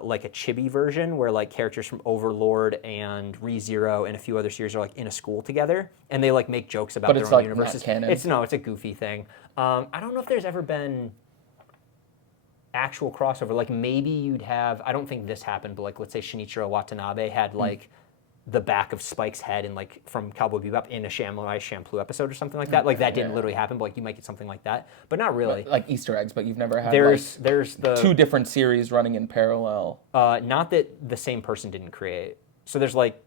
like a chibi version where like characters from Overlord and ReZero and a few other series are like in a school together, and they like make jokes about their it's own like universes. not canon. It's a goofy thing. I don't know if there's ever been actual crossover. Like maybe you'd have, I don't think this happened, but like let's say Shinichiro Watanabe had like the back of Spike's head and like from Cowboy Bebop in a Samurai Champloo episode or something like that. Like that didn't literally happen, but like you might get something like that, but not really. Like Easter eggs, but you've never had There's the 2 different series running in parallel. not that the same person didn't create. So there's like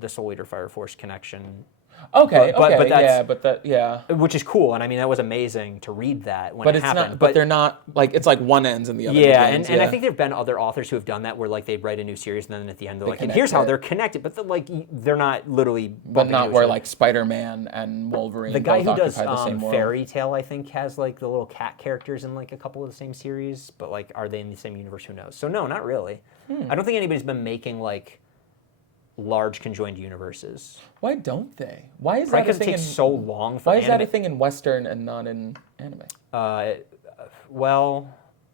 the Soul Eater Fire Force connection, Okay, but yeah. which is cool, and I mean that was amazing to read that when But it it's happened. not. But they're not like it's like one ends and the other Yeah, begins. and I think there've been other authors who have done that where like they write a new series and then at the end they're like, and connect here's how it. they're connected, but they're not literally. but bumping not into where each other. like Spider-Man and Wolverine. The guy both who does occupy the same world. Fairy Tale, I think, has like the little cat characters in like a couple of the same series, but like, are they in the same universe? Who knows? So no, not really. I don't think anybody's been making like large conjoined universes. Why don't they? Why is Probably that a because it thing takes in, so long for Why is that a anime. thing in Western and not in anime? Well,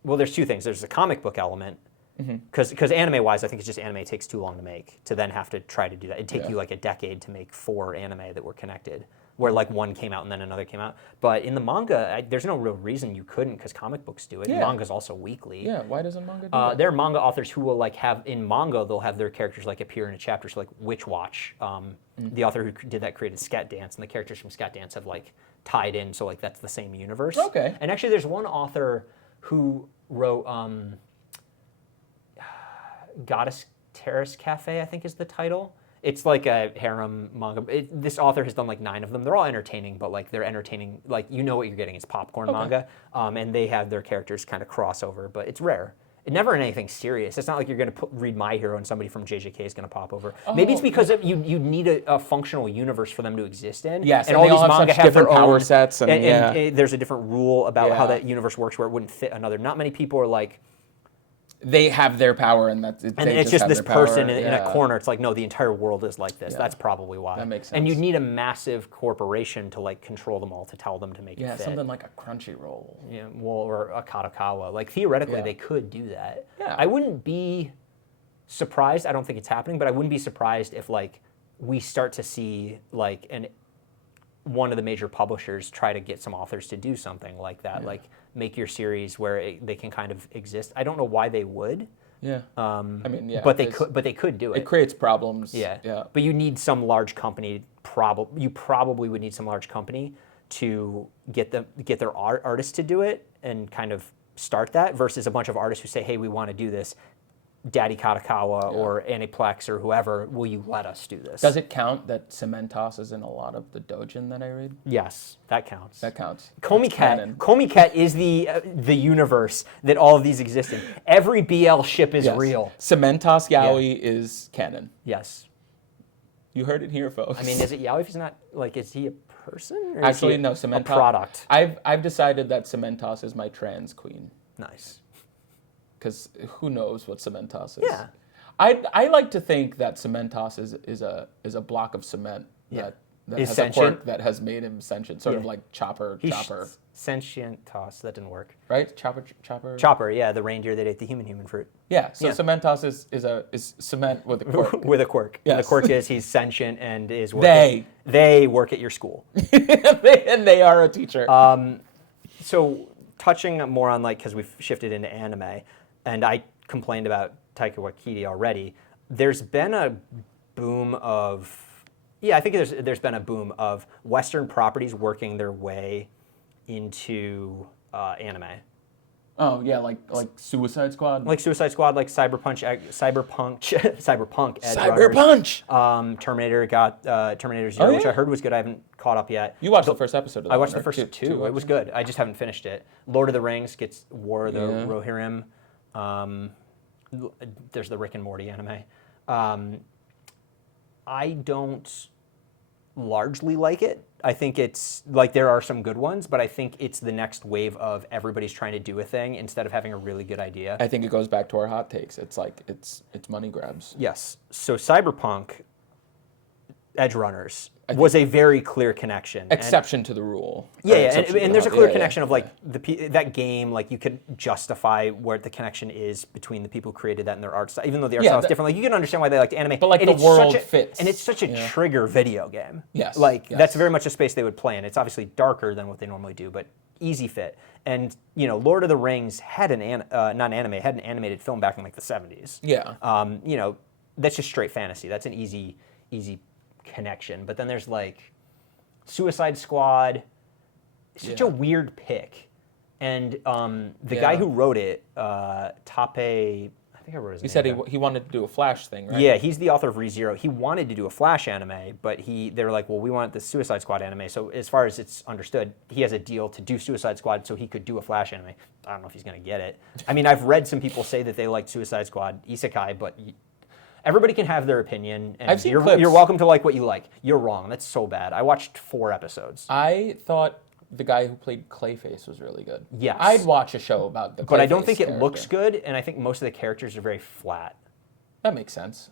there's 2 things. There's the comic book element, because anime-wise, I think it's just anime takes too long to make to then have to try to do that. It'd take you like a decade to make 4 anime that were connected, where like one came out and then another came out. But in the manga, there's no real reason you couldn't, because comic books do it. Yeah. Manga's also weekly. Yeah, why doesn't manga do that? There are manga authors who will like have in manga they'll have their characters like appear in a chapter. So like Witch Watch, the author who did that created Scat Dance, and the characters from Scat Dance have like tied in. So like that's the same universe. Okay. And actually, there's one author who wrote Goddess Terrace Cafe, I think is the title. It's like a harem manga. This author has done like 9 of them. They're all entertaining, but like they're entertaining, like you know what you're getting. It's popcorn manga, and they have their characters kind of crossover, but it's rare. It never in anything serious. It's not like you're going to read My Hero and somebody from JJK is going to pop over. Maybe it's because you need a functional universe for them to exist in. Yes, and and all they all these have manga such have their different power own sets and, and there's a different rule about how Yeah. that universe works where it wouldn't fit another. Not many people are like, They have their power, and that's and it's just this person in a corner. It's like, no, the entire world is like this. Yeah. That's probably why. That makes And you sense. need a massive corporation to like control them all to tell them to make it Yeah, fit. something like a Crunchyroll. Yeah, well, or a Kadokawa. Like theoretically, Yeah. they could do that. Yeah. I wouldn't be surprised. I don't think it's happening, but I wouldn't be surprised if like we start to see like one of the major publishers try to get some authors to do something like that, like make your series where they can kind of exist. I don't know why they would. Yeah. I mean, yeah. But they could do it. It creates problems. Yeah. Yeah. But you need some large company. You probably would need some large company to get their artists to do it and kind of start that, versus a bunch of artists who say, "Hey, we want to do this." Daddy Kadokawa or Aniplex or whoever, will you let us do this? Does it count that Cementos is in a lot of the doujin that I read? Yes, that counts. That counts. Komi Cat is the universe that all of these exist in. Every BL ship is real. Cementos Yaoi is canon. Yes. You heard it here, folks. I mean, is it yaoi if he's not, like, is he a person? Or is Actually, he no, a Cementos. product? I've decided that Cementos is my trans queen. Nice. Because who knows what Cementos is? Yeah. I like to think that Cementos is a block of cement that Is has sentient? a quirk that has made him sentient, sort of Yeah. like Chopper. Sentient toss. That didn't work. Right? Chopper. Chopper, yeah, the reindeer that ate the human fruit. Yeah. So Yeah. Cementos is cement with a quirk. With a quirk. Yes. And the quirk is he's sentient and is working. They work at your school. and they are a teacher. So touching more on, like, because we've shifted into anime, and I complained about Taika Waititi already, there's been a boom of Yeah, I think there's been a boom of Western properties working their way into anime. Oh yeah, like Suicide Squad. Like Suicide Squad, like Cyberpunk, Edge Cyberpunch. Runners. Terminator got Terminator Zero, which I heard was good. I haven't caught up yet. You watched the first episode of that I watched one, the first two. two. It was good. I just haven't finished it. Lord of the Rings gets War of the Rohirrim. There's the Rick and Morty anime. I don't largely like it. I think it's like there are some good ones, but I think it's the next wave of everybody's trying to do a thing instead of having a really good idea. I think it goes back to our hot takes. It's like it's money grabs. Yes. So Cyberpunk, Edge Runners was a very clear connection. Exception to the rule. Yeah, and there's a clear connection of like that game. Like you could justify where the connection is between the people who created that and their art style, even though the art style is different. Like you can understand why they like to animate, but like and the world fits, and it's such a trigger video game. Yes, like that's very much a space they would play in. It's obviously darker than what they normally do, but easy fit. And Lord of the Rings had had an animated film back in like the 70s. Yeah. That's just straight fantasy. That's an easy connection. But then there's like Suicide Squad. It's such a weird pick. And the guy who wrote it, Tape, I think I wrote his name. He said he wanted to do a Flash thing, right? Yeah, he's the author of ReZero. He wanted to do a Flash anime, but they were like, well, we want the Suicide Squad anime. So as far as it's understood, he has a deal to do Suicide Squad so he could do a Flash anime. I don't know if he's going to get it. I mean, I've read some people say that they liked Suicide Squad Isekai, but everybody can have their opinion. And I've seen clips. You're welcome to like what you like. You're wrong. That's so bad. I watched 4 episodes. I thought the guy who played Clayface was really good. Yes. I'd watch a show about the Clayface But I don't think it character. looks good, and I think most of the characters are very flat. That makes sense.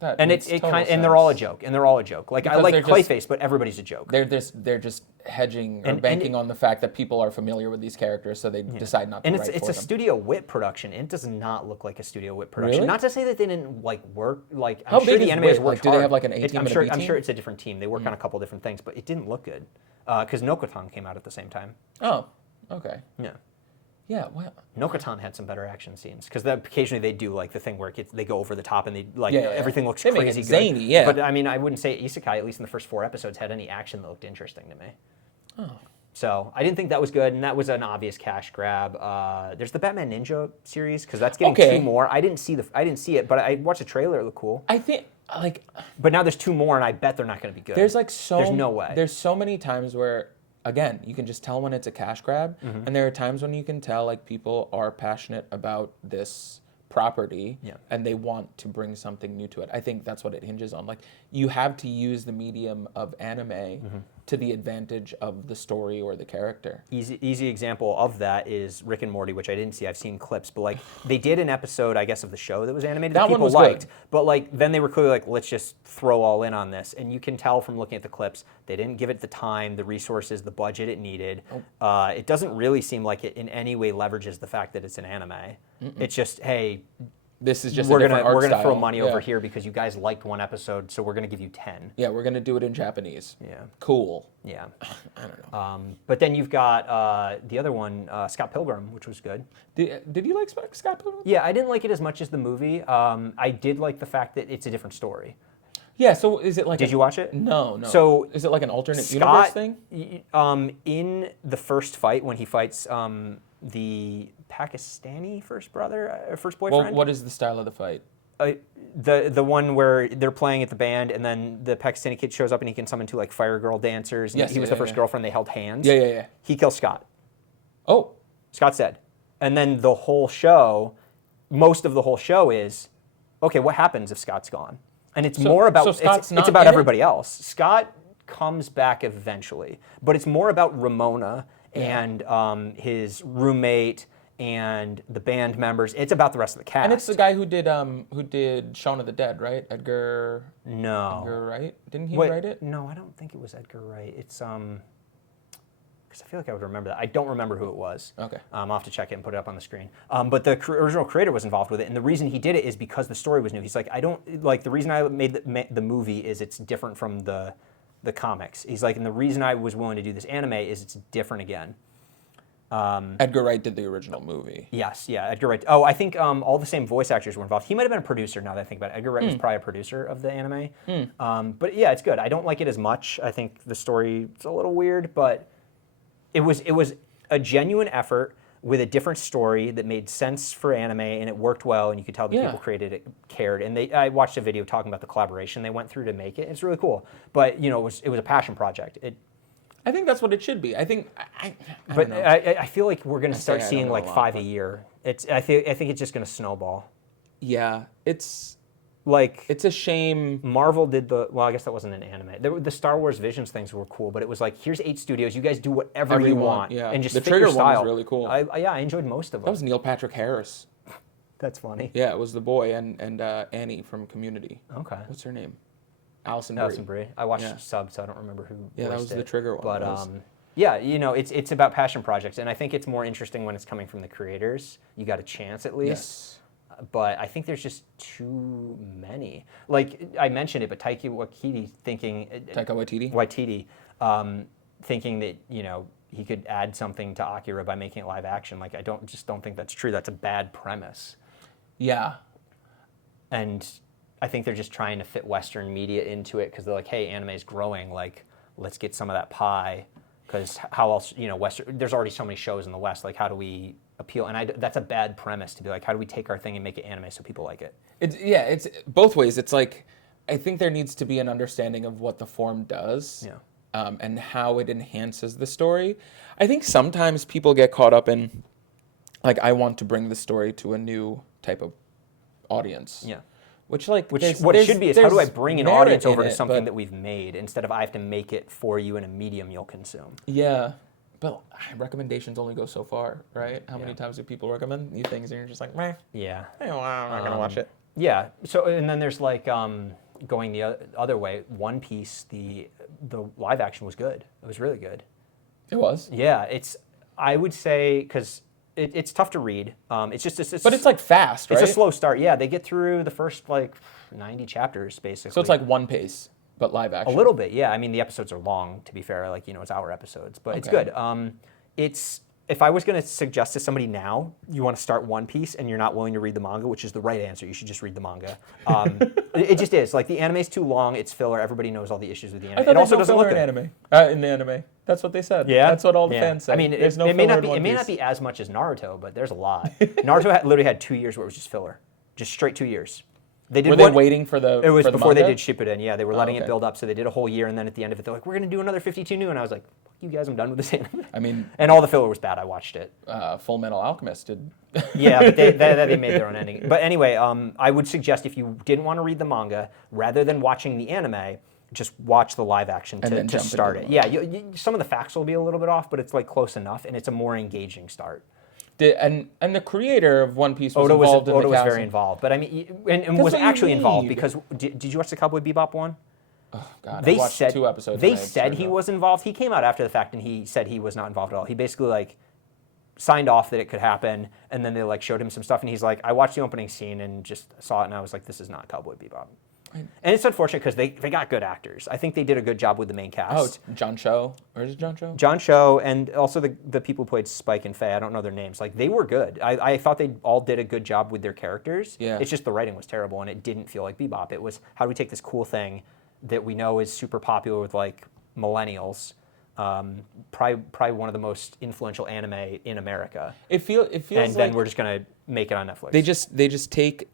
And they're all a joke. Like because I like Clayface, but everybody's a joke. They're just hedging or banking on the fact that people are familiar with these characters, so they decide not to write for them. And it's a Studio Wit production. It does not look like a Studio Wit production. Really? Not to say that they didn't work. Like How I'm sure big the is animators Wit? worked Do hard. they have like an A team and a B team? I'm sure it's a different team. They work on a couple different things, but it didn't look good because Nokotan came out at the same time. Oh, okay. Yeah. Yeah, well, Nokotan had some better action scenes because occasionally they do like the thing where they go over the top and they everything looks they make crazy it zany, good. yeah. But I mean, I wouldn't say Isekai, at least in the first 4 episodes, had any action that looked interesting to me. Oh. So I didn't think that was good, and that was an obvious cash grab. There's the Batman Ninja series because that's getting 2 more. I didn't see it, but I watched the trailer. It looked cool. I think But now there's 2 more, and I bet they're not going to be good. there's no way. There's so many times where, again, you can just tell when it's a cash grab, and there are times when you can tell like people are passionate about this property and they want to bring something new to it. I think that's what it hinges on. Like you have to use the medium of anime to the advantage of the story or the character. Easy example of that is Rick and Morty, which I didn't see. I've seen clips, but like they did an episode, I guess, of the show that was animated that people liked. Good. But like then they were clearly like, let's just throw all in on this. And you can tell from looking at the clips, they didn't give it the time, the resources, the budget it needed. It doesn't really seem like it in any way leverages the fact that it's an anime. It's just, hey, this is just we're a different art gonna style. throw money over here because you guys liked 1 episode, so we're gonna give you 10. Yeah, we're gonna do it in Japanese. Yeah. Cool. Yeah. I don't know. But then you've got the other one, Scott Pilgrim, which was good. Did you like Scott Pilgrim? Yeah, I didn't like it as much as the movie. I did like the fact that it's a different story. Yeah, so is it like... Did you watch it? No. So is it like an alternate universe thing? In the first fight, when he fights the Pakistani first boyfriend. Well, what is the style of the fight? The one where they're playing at the band, and then the Pakistani kid shows up, and he can summon 2 like fire girl dancers. And he was the first girlfriend. They held hands. Yeah. He kills Scott. Oh, Scott's dead. And then the whole show, most of the whole show is, okay, what happens if Scott's gone? And it's more about it's about everybody else. Scott comes back eventually, but it's more about Ramona and his roommate and the band members. It's about the rest of the cast. And it's the guy who did Shaun of the Dead, right? Edgar Wright? Didn't he write it? No, I don't think it was Edgar Wright. It's because I feel like I would remember that. I don't remember who it was. Okay. I'll have to check it and put it up on the screen. But the original creator was involved with it, and the reason he did it is because the story was new. He's like, the reason I made the movie is it's different from the comics. He's like, and the reason I was willing to do this anime is it's different again. Edgar Wright did the original movie. Yes, yeah, Edgar Wright. Oh, I think all the same voice actors were involved. He might have been a producer now that I think about it. Edgar Wright was probably a producer of the anime. But yeah, it's good. I don't like it as much. I think the story is a little weird, but it was a genuine effort with a different story that made sense for anime, and it worked well, and you could tell the people created it cared. And I watched a video talking about the collaboration they went through to make it. It's really cool. But it was a passion project. I think that's what it should be. I think, I but don't know. I feel like we're going to start seeing like 5 a year. I think it's just going to snowball. Yeah, it's It's a shame. Marvel did I guess that wasn't an anime. The Star Wars Visions things were cool, but it was like, here's 8 studios, you guys do whatever you want, and just the pick your Trigger style. one was really cool. I enjoyed most of them. That was Neil Patrick Harris. That's funny. Yeah, it was the boy and Annie from Community. Okay. What's her name? Alison Brie. I watched subs, so I don't remember who. Yeah, that was the Trigger one. But yeah, it's about passion projects, and I think it's more interesting when it's coming from the creators. You got a chance at least. Yes. But I think there's just too many. Like I mentioned it, but Taika Waititi thinking thinking that he could add something to Akira by making it live action. Like I don't think that's true. That's a bad premise. Yeah. And I think they're just trying to fit Western media into it because they're like, hey, anime is growing. Like let's get some of that pie. Because how else, Western? There's already so many shows in the West. Like how do we appeal? And that's a bad premise to be like, how do we take our thing and make it anime so people like it? It's both ways. It's like, I think there needs to be an understanding of what the form does and how it enhances the story. I think sometimes people get caught up in, like, I want to bring the story to a new type of audience. Yeah. Which what it should be is how do I bring an audience over to something that we've made instead of I have to make it for you in a medium you'll consume. Yeah. But recommendations only go so far, right? How many times do people recommend new things and you're just like, meh. Yeah. I'm not going to watch it. Yeah. So, and then there's like going the other way, One Piece, the live action was good. It was really good. It was? Yeah. I would say, because it's tough to read. But it's like fast, right? It's a slow start. Yeah. They get through the first like 90 chapters, basically. So it's like one pace. But live action. A little bit, yeah. I mean, the episodes are long, to be fair. Like, it's hour episodes, but it's good. If I was going to suggest to somebody now, you want to start One Piece and you're not willing to read the manga, which is the right answer. You should just read the manga. It just is. Like, the anime's too long. It's filler. Everybody knows all the issues with the anime. I thought it also no doesn't filler look in good. In the anime. That's what they said. Yeah, that's what all the fans say. I mean, it may not be as much as Naruto, but there's a lot. Naruto literally had 2 years where it was just filler, just straight 2 years. Were they waiting for the? It was before they did Shippuden. Yeah, they were letting it build up, so they did a whole year, and then at the end of it, they're like, "We're gonna do another 52 new," and I was like, "Fuck you guys, I'm done with this anime." I mean, and all the filler was bad. I watched it. Full Metal Alchemist did. Yeah, but they made their own ending. But anyway, I would suggest if you didn't want to read the manga, rather than watching the anime, just watch the live action to start it. Yeah, some of the facts will be a little bit off, but it's like close enough, and it's a more engaging start. And the creator of One Piece was involved in the Oda was casting. very involved, but I mean, and was actually involved because did you watch the Cowboy Bebop one? Oh God, I watched 2 episodes. They said he was involved. He came out after the fact and he said he was not involved at all. He basically like signed off that it could happen, and then they like showed him some stuff, and he's like, I watched the opening scene and just saw it, and I was like, this is not Cowboy Bebop. And it's unfortunate because they got good actors. I think they did a good job with the main cast. Oh, it's John Cho. Or is it John Cho? John Cho, and also the people who played Spike and Faye. I don't know their names. Like, they were good. I thought they all did a good job with their characters. Yeah. It's just the writing was terrible, and it didn't feel like Bebop. It was, how do we take this cool thing that we know is super popular with, like, millennials, probably one of the most influential anime in America. It feels and like then we're just going to make it on Netflix. They just take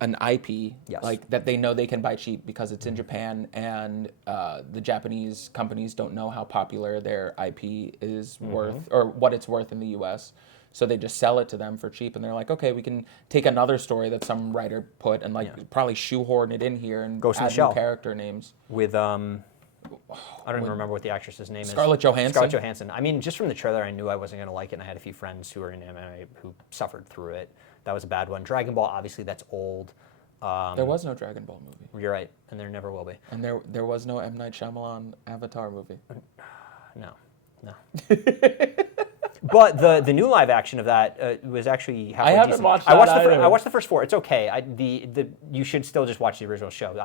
an IP Yes. like that they know they can buy cheap because it's in Japan, and the Japanese companies don't know how popular their IP is worth or what it's worth in the U.S. So they just sell it to them for cheap, and they're like, okay, we can take another story that some writer put and probably shoehorn it in here and Ghost in add the Shell. new character names. With I don't even remember what the actress's name is. Scarlett Johansson. Scarlett Johansson. I mean, just from the trailer, I knew I wasn't going to like it, and I had a few friends who were in anime who suffered through it. That was a bad one. Dragon Ball, obviously, that's old. There was no Dragon Ball movie. You're right, and there never will be. And there was no M. Night Shyamalan Avatar movie. No. But the new live action of that was actually halfway haven't decent. watched I watched that the either. I watched the first 4. It's okay. You should still just watch the original show.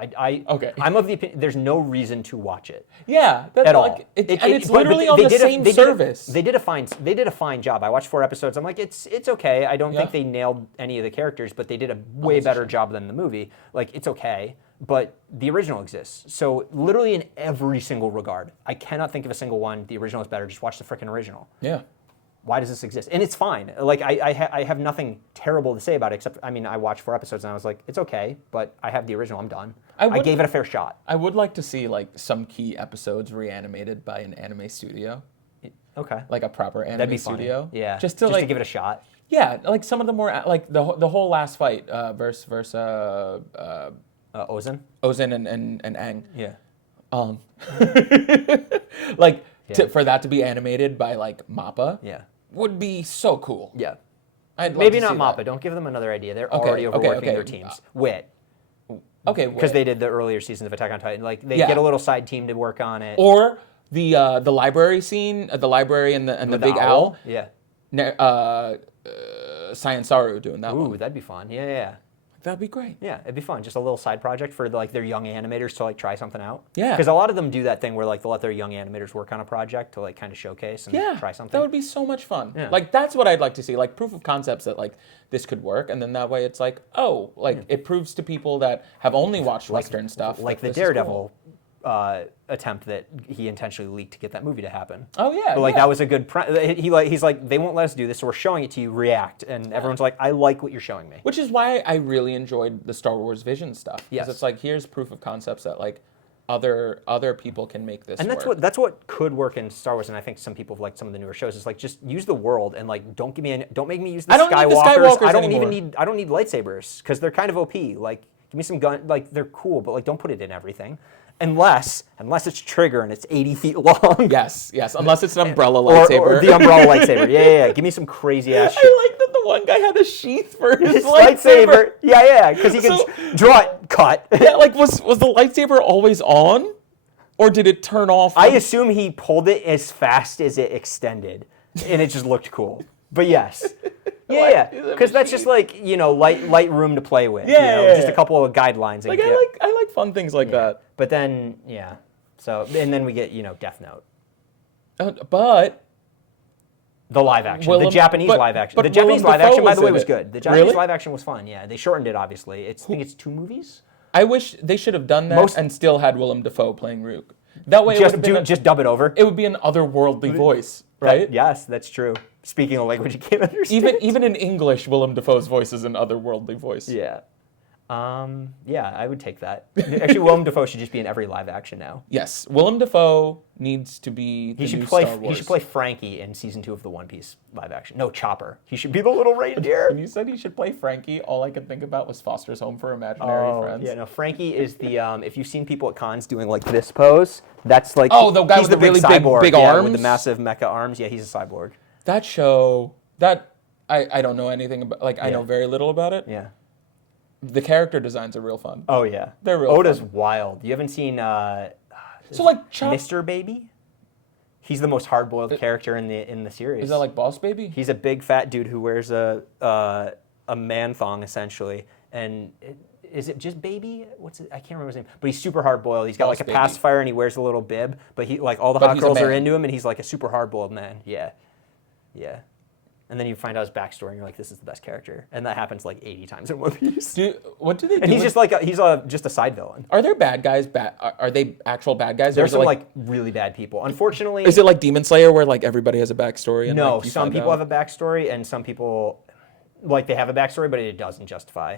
Okay. I'm of the opinion there's no reason to watch it Yeah, that's at like, all. it's But literally on the same service. They did a fine job. I watched 4 episodes. I'm like, it's okay. I don't think they nailed any of the characters, but they did a way better job than the movie. Like, it's okay. But the original exists. So literally in every single regard, I cannot think of a single one. The original is better. Just watch the freaking original. Yeah. Why does this exist? And it's fine. Like, I have nothing terrible to say about it, except, I mean, I watched 4 episodes and I was like, it's okay, but I have the original. I'm done. I gave it a fair shot. I would like to see like some key episodes reanimated by an anime studio. Okay. Like a proper anime That'd be funny. studio. Yeah. Just to give it a shot. Yeah, like some of the more like the whole last fight versus Ozen? Ozen and Aang. Yeah. Like for that to be animated by like Mappa. Yeah. Would be so cool. Yeah. I'd love Maybe to not see Mappa. that. Don't give them another idea. They're already overworking their teams. Wit. Okay, Because they did the earlier seasons of Attack on Titan. Like, they Yeah. get a little side team to work on it. Or the library scene, the library and the big owl. Yeah. Science Saru doing that Ooh, one. that'd be fun. Yeah, yeah. That'd be great. Yeah, it'd be fun. Just a little side project for like their young animators to like try something out. Yeah. Because a lot of them do that thing where like they'll let their young animators work on a project to like kind of showcase and try something. That would be so much fun. Yeah. Like that's what I'd like to see, like proof of concepts that like this could work, and then that way it's like, oh, like it proves to people that have only watched Western stuff. Like that the this is Daredevil cool. attempt that he intentionally leaked to get that movie to happen. Oh yeah. But like yeah. that was a good. He's like, they won't let us do this, so we're showing it to you. React, and everyone's like, I like what you're showing me. Which is why I really enjoyed the Star Wars Vision stuff. Yes. Because it's like here's proof of concepts that like other people can make this. And work. that's what could work in Star Wars, and I think some people have liked some of the newer shows. Is like just use the world and like don't make me use the I don't need the Skywalkers. Skywalkers I don't need lightsabers because they're kind of OP. Like give me some gun. Like they're cool, but like don't put it in everything. Unless it's Trigger and it's 80 feet long. Yes. Unless it's an umbrella lightsaber. Or the umbrella lightsaber. Yeah. Give me some crazy ass shit. I like that the one guy had a sheath for his lightsaber. Yeah. Because he can draw it, cut. Yeah, like was the lightsaber always on? Or did it turn off? I assume he pulled it as fast as it extended, and it just looked cool. But yes. Yeah, because that's just like, light room to play with. Yeah. Just a couple of guidelines. Like I like fun things like that. But then, so, and then we get, Death Note. But the live action, the Japanese live action. The Japanese live action, by the way, was good. The Japanese live action was fun, yeah. They shortened it, obviously. I think it's 2 movies. I wish they should have done that and still had Willem Dafoe playing Rook. That way Just dub it over. It would be an otherworldly voice, right? Yes, that's true. Speaking a language you can't understand. Even in English, Willem Dafoe's voice is an otherworldly voice. Yeah. I would take that. Actually, Willem Dafoe should just be in every live action now. Yes, Willem Dafoe needs to be the new Star Wars. He should play Frankie in season 2 of the One Piece live action. No, Chopper. He should be the little reindeer. When you said he should play Frankie, all I could think about was Foster's Home for Imaginary Friends. Yeah, no, Frankie is the, if you've seen people at cons doing like this pose, that's like, the guy he's with the really cyborg, big arms? with the massive mecha arms. Yeah, he's a cyborg. That show, I don't know anything about, like I know very little about it. Yeah. The character designs are real fun. Oh yeah, they're real Oda's fun. wild. You haven't seen so like Mr. Baby? He's the most hard-boiled character in the series. Is that like Boss Baby? He's a big fat dude who wears a man thong essentially, and is it just Baby? What's it? I can't remember his name. But he's super hard-boiled. He's got Boss like a Baby. pacifier and he wears a little bib. But he like all the But hot he's a girls are man. into him, and he's like a super hard-boiled man. Yeah. And then you find out his backstory, and you're like, this is the best character. And that happens like 80 times in One Piece. What do they do? And he's just like just a side villain. Are there bad guys? Are they actual bad guys? There's some like really bad people. Unfortunately, is it like Demon Slayer where like everybody has a backstory? And, no, like, some people have a backstory, and some people like they have a backstory, but it doesn't justify.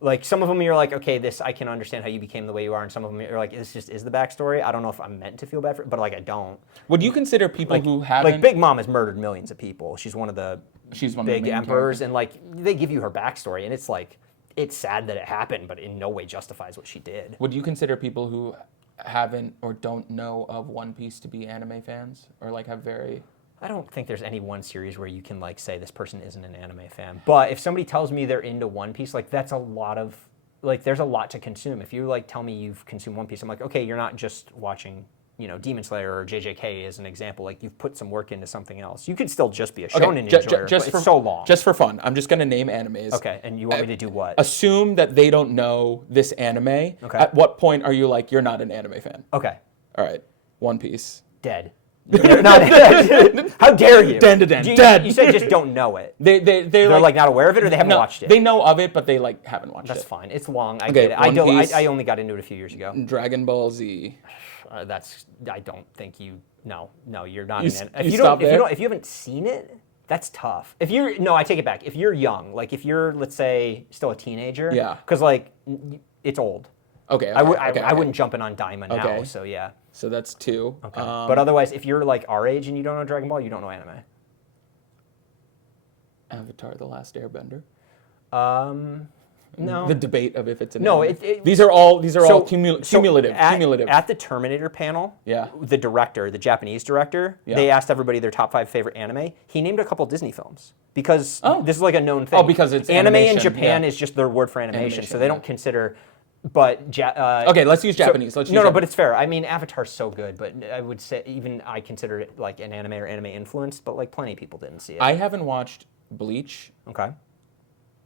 Like some of them, you're like, okay, this I can understand how you became the way you are, and some of them you're like, this just is the backstory. I don't know if I'm meant to feel bad for it, but like I don't. Would you consider people who haven't like Big Mom has murdered millions of people? She's one of the big main emperors, and like they give you her backstory, and it's like it's sad that it happened, but in no way justifies what she did. Would you consider people who haven't or don't know of One Piece to be anime fans, or like have very? I don't think there's any one series where you can like say this person isn't an anime fan. But if somebody tells me they're into One Piece, like that's a lot of like there's a lot to consume. If you like tell me you've consumed One Piece, I'm like, okay, you're not just watching Demon Slayer or JJK as an example, like you've put some work into something else. You could still just be a shonen enjoyer, but it's so long. Just for fun, I'm just going to name animes. Okay, and you want me to do what? Assume that they don't know this anime. Okay. At what point are you like, you're not an anime fan? Okay. All right. One Piece. Dead. How dare you? Dead. You said just don't know it. They're like not aware of it, or they haven't watched it. They know of it, but they like haven't watched it. That's fine. It's long. I get it. I only got into it a few years ago. Dragon Ball Z. I don't think you. No, you're not. If you haven't seen it, that's tough. I take it back. If you're young, like if you're, let's say, still a teenager. Yeah. Because like it's old. Okay. I wouldn't jump in on Daima now. So yeah. So that's 2. Okay. But otherwise, if you're like our age and you don't know Dragon Ball, you don't know anime. Avatar: The Last Airbender. No. The debate of if it's an no. anime. These are all cumulative. At the Terminator panel, the director, the Japanese director, they asked everybody their top 5 favorite anime. He named a couple Disney films because this is like a known thing. Oh, because it's anime animation, in Japan is just their word for animation, so they don't consider. But okay, let's use Japanese. But it's fair. I mean, Avatar's so good, but I would say even I consider it like an anime or anime influenced, but like plenty of people didn't see it. I haven't watched Bleach. Okay.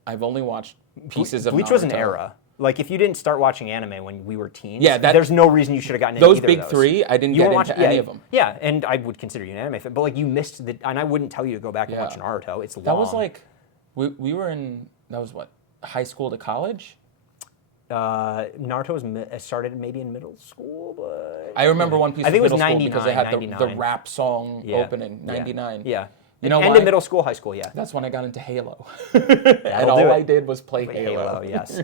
I've only watched pieces of Bleach Naruto. Was an era. Like if you didn't start watching anime when we were teens, yeah, there's no reason you should have gotten into those either big of those. 3. I didn't get into any of them. Yeah, and I would consider you an anime fan, but like you missed and I wouldn't tell you to go back and watch Naruto. It's long. That was like, we were in, that was what, high school to college? Naruto started maybe in middle school, but I remember One Piece. I think it was middle 99 school because they had the rap song opening. 99. Yeah. You know why? In middle school, high school, yeah. That's when I got into Halo. And all I did was play Halo. Yes.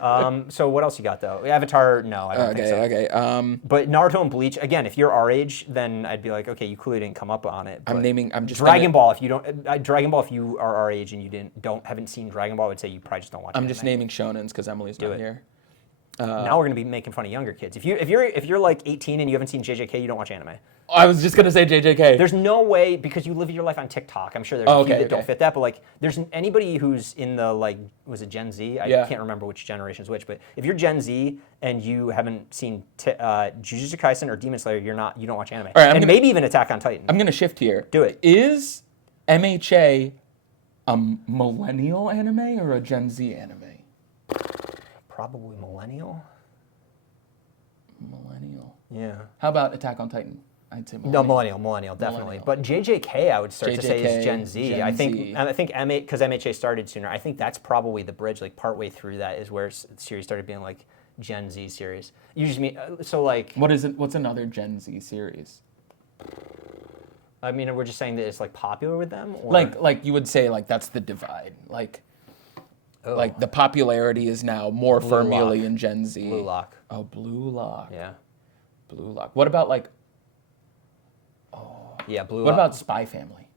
So what else you got though? Avatar, no, I don't think so. Okay. But Naruto and Bleach, again, if you're our age, then I'd be like, okay, you clearly didn't come up on it. Dragon Ball. If you don't, Dragon Ball, if you are our age and you haven't seen Dragon Ball, I would say you probably just don't watch. I'm just naming shonens because Emily's not here. Now we're gonna be making fun of younger kids. If you're like 18 and you haven't seen JJK, you don't watch anime. I was just gonna say JJK. There's no way, because you live your life on TikTok. I'm sure there's a few that don't fit that, but like there's anybody who's in the was it Gen Z? I can't remember which generation is which, but if you're Gen Z and you haven't seen Jujutsu Kaisen or Demon Slayer, you don't watch anime. All right, maybe even Attack on Titan. I'm gonna shift here. Do it. Is MHA a millennial anime or a Gen Z anime? Probably millennial. Millennial. Yeah. How about Attack on Titan? I'd say millennial. No, millennial, definitely. But JJK, I would start to say is Gen Z. I think because MHA started sooner. I think that's probably the bridge. Like partway through that is where the series started being like Gen Z series. You just mean so like. What is it? What's another Gen Z series? I mean, we're just saying that it's like popular with them. Or? Like you would say like that's the divide. Like the popularity is now more firmly in Gen Z. Blue Lock. Oh, Blue Lock. Yeah. Blue Lock. What about like? Yeah, Blue Lock. What about Spy Family?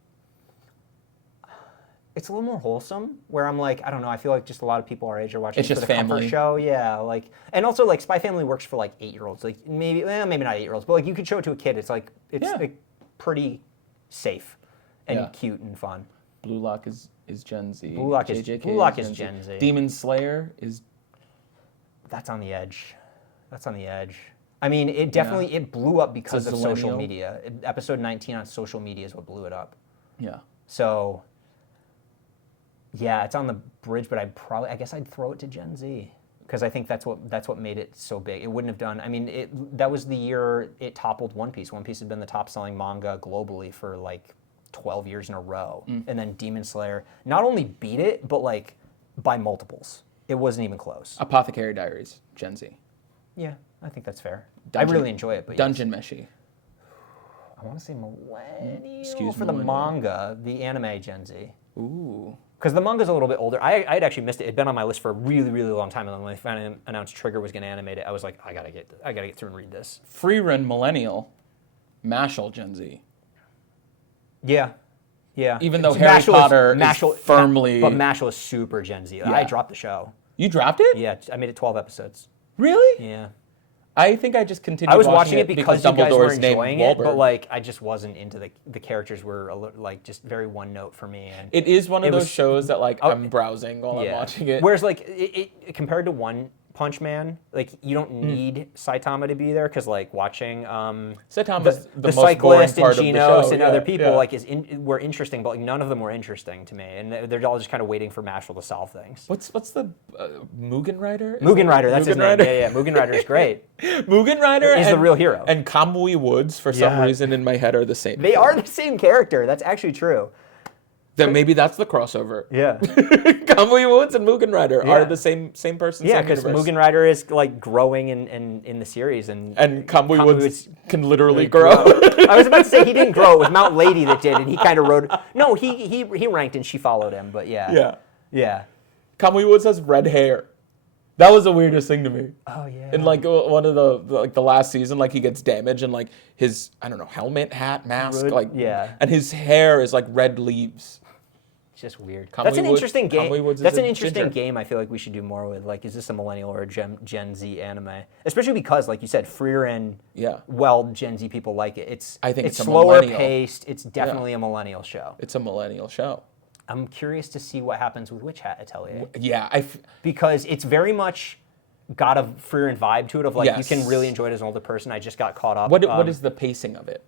It's a little more wholesome. Where I'm like, I don't know. I feel like just a lot of people our age are watching. It's just for the family comfort show. Yeah, like, and also like Spy Family works for like 8-year-olds. Like maybe not 8-year-olds, but like you could show it to a kid. It's like pretty safe and cute and fun. Blue Lock is Gen Z. Blue Lock is Gen Z. Demon Slayer is. That's on the edge. I mean, it definitely it blew up because of social media. Episode 19 on social media is what blew it up. Yeah. So. Yeah, it's on the bridge, but I guess I'd throw it to Gen Z because I think that's what made it so big. It wouldn't have done. I mean, that was the year it toppled One Piece. One Piece had been the top-selling manga globally for like 12 years in a row, and then Demon Slayer not only beat it, but like by multiples. It wasn't even close. Apothecary Diaries, Gen Z. Yeah, I think that's fair. I really enjoy it. But Dungeon Meshi. I want to say Millennial for the manga, the anime Gen Z. Ooh. Because the manga's a little bit older. I had actually missed it. It'd been on my list for a really, really long time, and then when they finally announced Trigger was going to animate it, I was like, I gotta get through and read this. Freerun Millennial, Mashal Gen Z. Yeah. Even though Harry Potter is firmly... But Mashal is super Gen Z. Yeah. I dropped the show. You dropped it? Yeah, I made it 12 episodes. Really? Yeah. I think I just continued. I was watching it because you guys were enjoying it, Wahlberg. but like I just wasn't into the characters were like just very one note for me. And it is one of those shows that like I'm browsing while I'm watching it. Whereas like it compared to One Punch Man. Like, you don't need Saitama to be there because, like, watching Saitama's the most cyclist boring and part of the Genos show. and Yeah, other people yeah. like were interesting, but like none of them were interesting to me, and they're all just kind of waiting for Mashal to solve things. What's the Mugen Rider? Mugen Rider, that's his Mugen name. Rider? Yeah, Mugen Rider is great. Mugen Rider He's the real hero. And Kamui Woods, for some Yeah. reason in my head, are the same. They are the same character. That's actually true. Then maybe that's the crossover. Yeah. Kamui Woods and Mugen Rider Yeah. are the same person. Yeah, same because universe. Mugen Rider is like growing in the series, and Kamui Woods can literally grow. grow. I was about to say he didn't grow. It was Mount Lady that did, and he kind of rode. No, he ranked and she followed him. But yeah. Yeah. Kamui Woods has red hair. That was the weirdest thing to me. Oh yeah. In like one of the last season, like he gets damaged and like his helmet, hat, mask, and his hair is like red leaves. It's just weird. Kamui That's an Woods- interesting game. Kamui Woods is That's an a interesting ginger. game. I feel like we should do more with. Like, is this a Millennial or a Gen Z anime? Especially because, like you said, Frieren. Yeah. Well, Gen Z people like it. I think it's a slower Millennial. paced. It's definitely a Millennial show. It's a Millennial show. I'm curious to see what happens with Witch Hat Atelier. Yeah, Because it's very much got a Frieren vibe to it of like Yes. you can really enjoy it as an older person. I just got caught up. what is the pacing of it?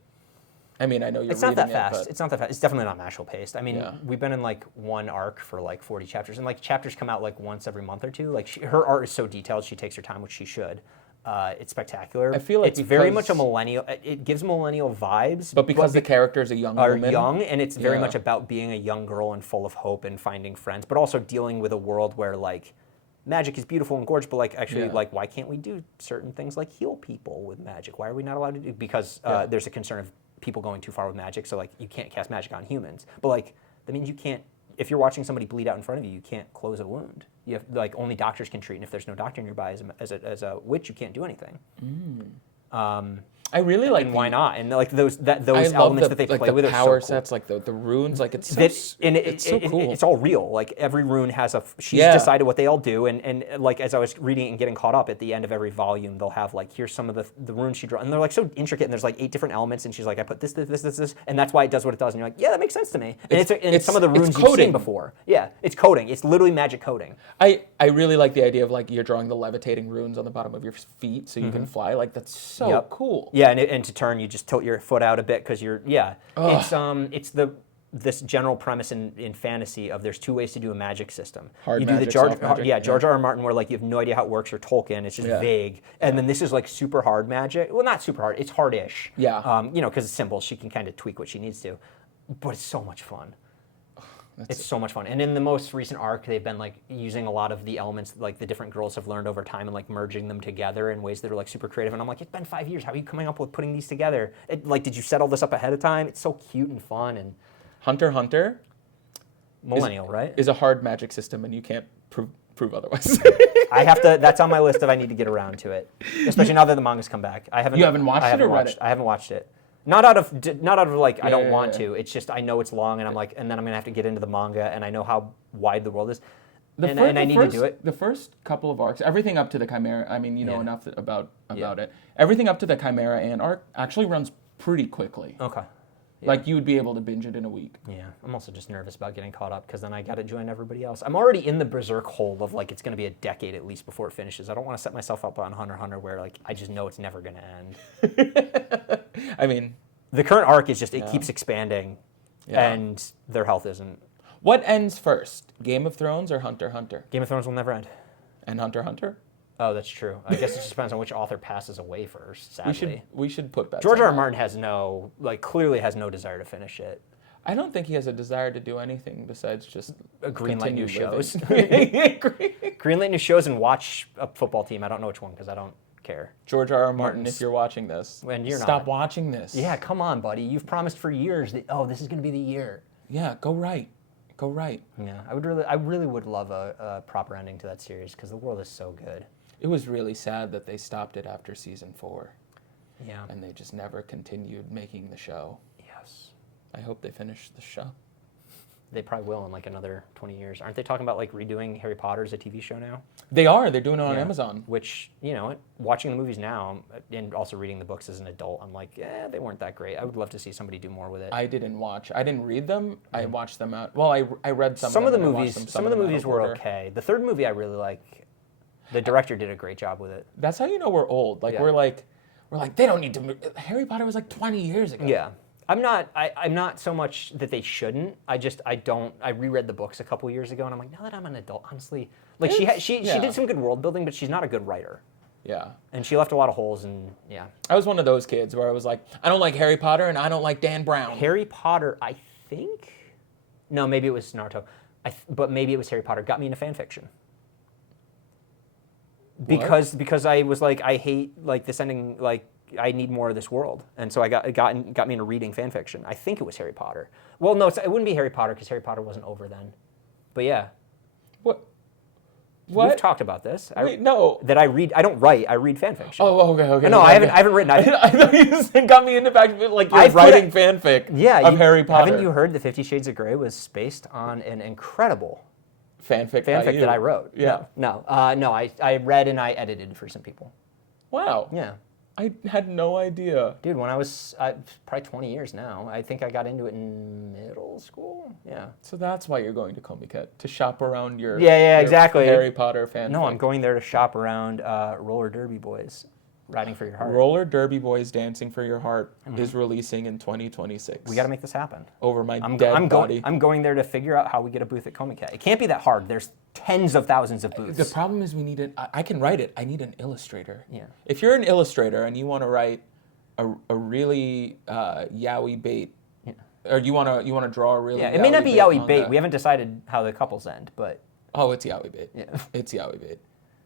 I mean, I know you're It's not that reading it, fast. but- It's not that fast. It's definitely not Mashal paced. I mean, Yeah. we've been in like one arc for like 40 chapters, and like chapters come out like once every month or two. Like her art is so detailed, she takes her time, which she should. It's spectacular. I feel like it's very because- much a millennial. It gives millennial vibes, But because the character is a young are woman. young, and it's very Yeah. much about being a young girl and full of hope and finding friends, but also dealing with a world where like magic is beautiful and gorgeous, but like actually Yeah. like why can't we do certain things like heal people with magic? Why are we not allowed to do? Because Yeah. there's a concern of people going too far with magic, so like you can't cast magic on humans. But like that means you can't. If you're watching somebody bleed out in front of you, you can't close a wound. You have like only doctors can treat, and if there's no doctor nearby as a witch, you can't do anything. I really like. And why not? And like those I elements love that they like play the with power are so cool. sets, like the runes, like it's so, It's so cool. It's all real. Like every rune has she's Yeah. decided what they all do, and like as I was reading it and getting caught up, at the end of every volume, they'll have like here's some of the runes she drew, and they're like so intricate, and there's like 8 different elements, and she's like I put this, and that's why it does what it does, and you're like yeah, that makes sense to me. And it's some of the runes you've coding. seen before. Yeah, it's coding. It's literally magic coding. I really like the idea of like you're drawing the levitating runes on the bottom of your feet so you can fly. Like that's so Yep. cool. Yeah, and to turn, you just tilt your foot out a bit because you're it's this general premise in fantasy of there's 2 ways to do a magic system. Hard you do magic, the soft magic, George R. R. Martin where like you have no idea how it works, or Tolkien, it's just Yeah. vague. And then this is like super hard magic. Well, not super hard, it's hard-ish. Yeah. Because it's simple, she can kind of tweak what she needs to. But it's so much fun. It's so much fun. And in the most recent arc, they've been like using a lot of the elements like the different girls have learned over time and like merging them together in ways that are like super creative. And I'm like, it's been 5 years. How are you coming up with putting these together? Did you set all this up ahead of time? It's so cute and fun and Hunter x Hunter Millennial, right? is a hard magic system, and you can't prove otherwise. I have to. That's on my list if I need to get around to it, especially now that the manga's come back. You haven't watched it or read it? I haven't watched it. Not out of like I don't Yeah, want yeah. to. It's just I know it's long, and I'm like, and then I'm gonna have to get into the manga, and I know how wide the world is, and I need to do it. The first couple of arcs, everything up to the Chimera. I mean, you know Yeah. enough about it. Everything up to the Chimera Ant arc actually runs pretty quickly. Okay. Like you would be able to binge it in a week. Yeah, I'm also just nervous about getting caught up because then I got to join everybody else. I'm already in the berserk hole of like it's going to be a decade at least before it finishes. I don't want to set myself up on Hunter x Hunter where like I just know it's never going to end. I mean, The current arc is just it keeps expanding, Yeah. and their health isn't. what ends first, Game of Thrones or Hunter x Hunter? Game of Thrones will never end. And Hunter x Hunter? Oh, that's true. I guess it just depends on which author passes away first. Sadly, We should put bets George on R. R. that. Martin clearly has no desire to finish it. I don't think he has a desire to do anything besides just Greenlight new continue shows. living. Greenlight new shows and watch a football team. I don't know which one because I don't care. George R. R. Martin, if you're watching this, And you're stop not. watching this. Yeah, come on, buddy. You've promised for years that this is going to be the year. Yeah, go right. Go right. Yeah, I really would love a proper ending to that series because the world is so good. It was really sad that they stopped it after season 4, Yeah. and they just never continued making the show. Yes. I hope they finish the show. They probably will in like another 20 years. Aren't they talking about like redoing Harry Potter as a TV show now? They are. They're doing it on Yeah. Amazon. Which, watching the movies now and also reading the books as an adult, I'm like, they weren't that great. I would love to see somebody do more with it. I didn't read them. I watched them out. Well, I read some Some of the them and I watched movies, them, some of the them out movies of were order. okay. The third movie I really like. The director did a great job with it. That's how you know we're old. Like Yeah. we're like they don't need to. Harry Potter was like 20 years ago. Yeah. I'm not so much that they shouldn't. I reread the books a couple years ago, and I'm like, now that I'm an adult, honestly, like she did some good world building, but she's not a good writer. Yeah. And she left a lot of holes, and yeah. I was one of those kids where I was like, I don't like Harry Potter and I don't like Dan Brown. Harry Potter, I think. No, maybe it was Naruto. But maybe it was Harry Potter. Got me into fan fiction. Because I was like, I hate like this ending. Like I need more of this world, and so it got me into reading fan fiction. I think it was Harry Potter. Well, no, it wouldn't be Harry Potter because Harry Potter wasn't over then. But yeah. What? We've talked about this. Wait, no. That I read. I don't write. I read fan fiction. Oh, okay. No, okay. I haven't written. I thought you just got me into fact like you're writing fanfic of Harry Potter. Haven't you heard the 50 Shades of Grey was based on an incredible fanfic that I wrote? Yeah. No, I read and I edited for some people. Wow. Yeah. I had no idea. Dude, when I was probably 20 years now, I think I got into it in middle school. Yeah. So that's why you're going to Comiket, to shop around your exactly. Harry Potter fanfic. No, I'm going there to shop around Roller Derby Boys, Riding for Your Heart. Roller Derby Boys Dancing for Your Heart is releasing in 2026. We got to make this happen. Over my dead body. I'm going there to figure out how we get a booth at Comiket. It can't be that hard. There's tens of thousands of booths. The problem is we need I can write it. I need an illustrator. Yeah. If you're an illustrator and you want to write a really yaoi bait, or you want to draw a really it may not be yaoi bait. manga. We haven't decided how the couples end, but it's yaoi bait. Yeah. It's yaoi bait.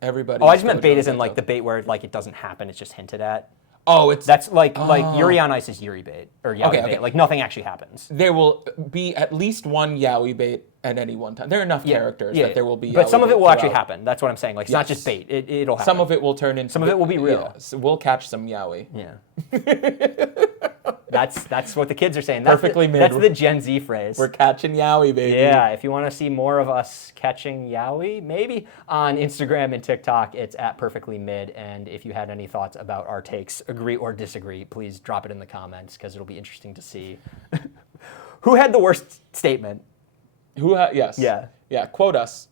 Everybody. I just meant bait as in like the bait where like it doesn't happen. It's just hinted at. That's like Yuri on Ice is Yuri bait or yaoi bait. Like nothing actually happens. There will be at least one yaoi bait at any one time. There are enough characters that there will be. But some of it will actually throughout. happen. That's what I'm saying. Like it's not just bait. It'll happen. Some of it will turn into. Some of it will be real. Yeah, so we'll catch some yaoi. Yeah. That's what the kids are saying. That's Perfectly made. That's the Gen Z phrase. We're catching yaoi, baby. Yeah, if you want to see more of us catching yaoi, maybe on Instagram and TikTok, it's at Perfectly Mid. And if you had any thoughts about our takes, agree or disagree, please drop it in the comments because it'll be interesting to see who had the worst statement. Yes. Yeah. Yeah. Quote us.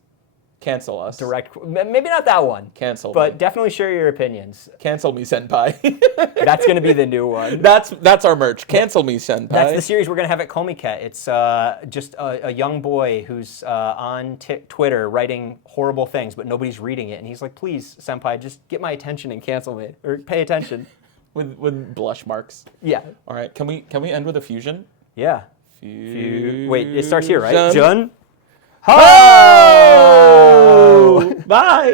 Cancel us. Maybe not that one. Cancel. But definitely share your opinions. Cancel me, senpai. That's going to be the new one. That's our merch. Cancel me, senpai. That's the series we're going to have at Comiket. It's just a young boy who's on Twitter writing horrible things, but nobody's reading it. And he's like, please, senpai, just get my attention and cancel me. Or pay attention. with blush marks. Yeah. All right. Can we end with a fusion? Yeah. Wait, it starts here, right? Jun. Jun. Ho! Bye.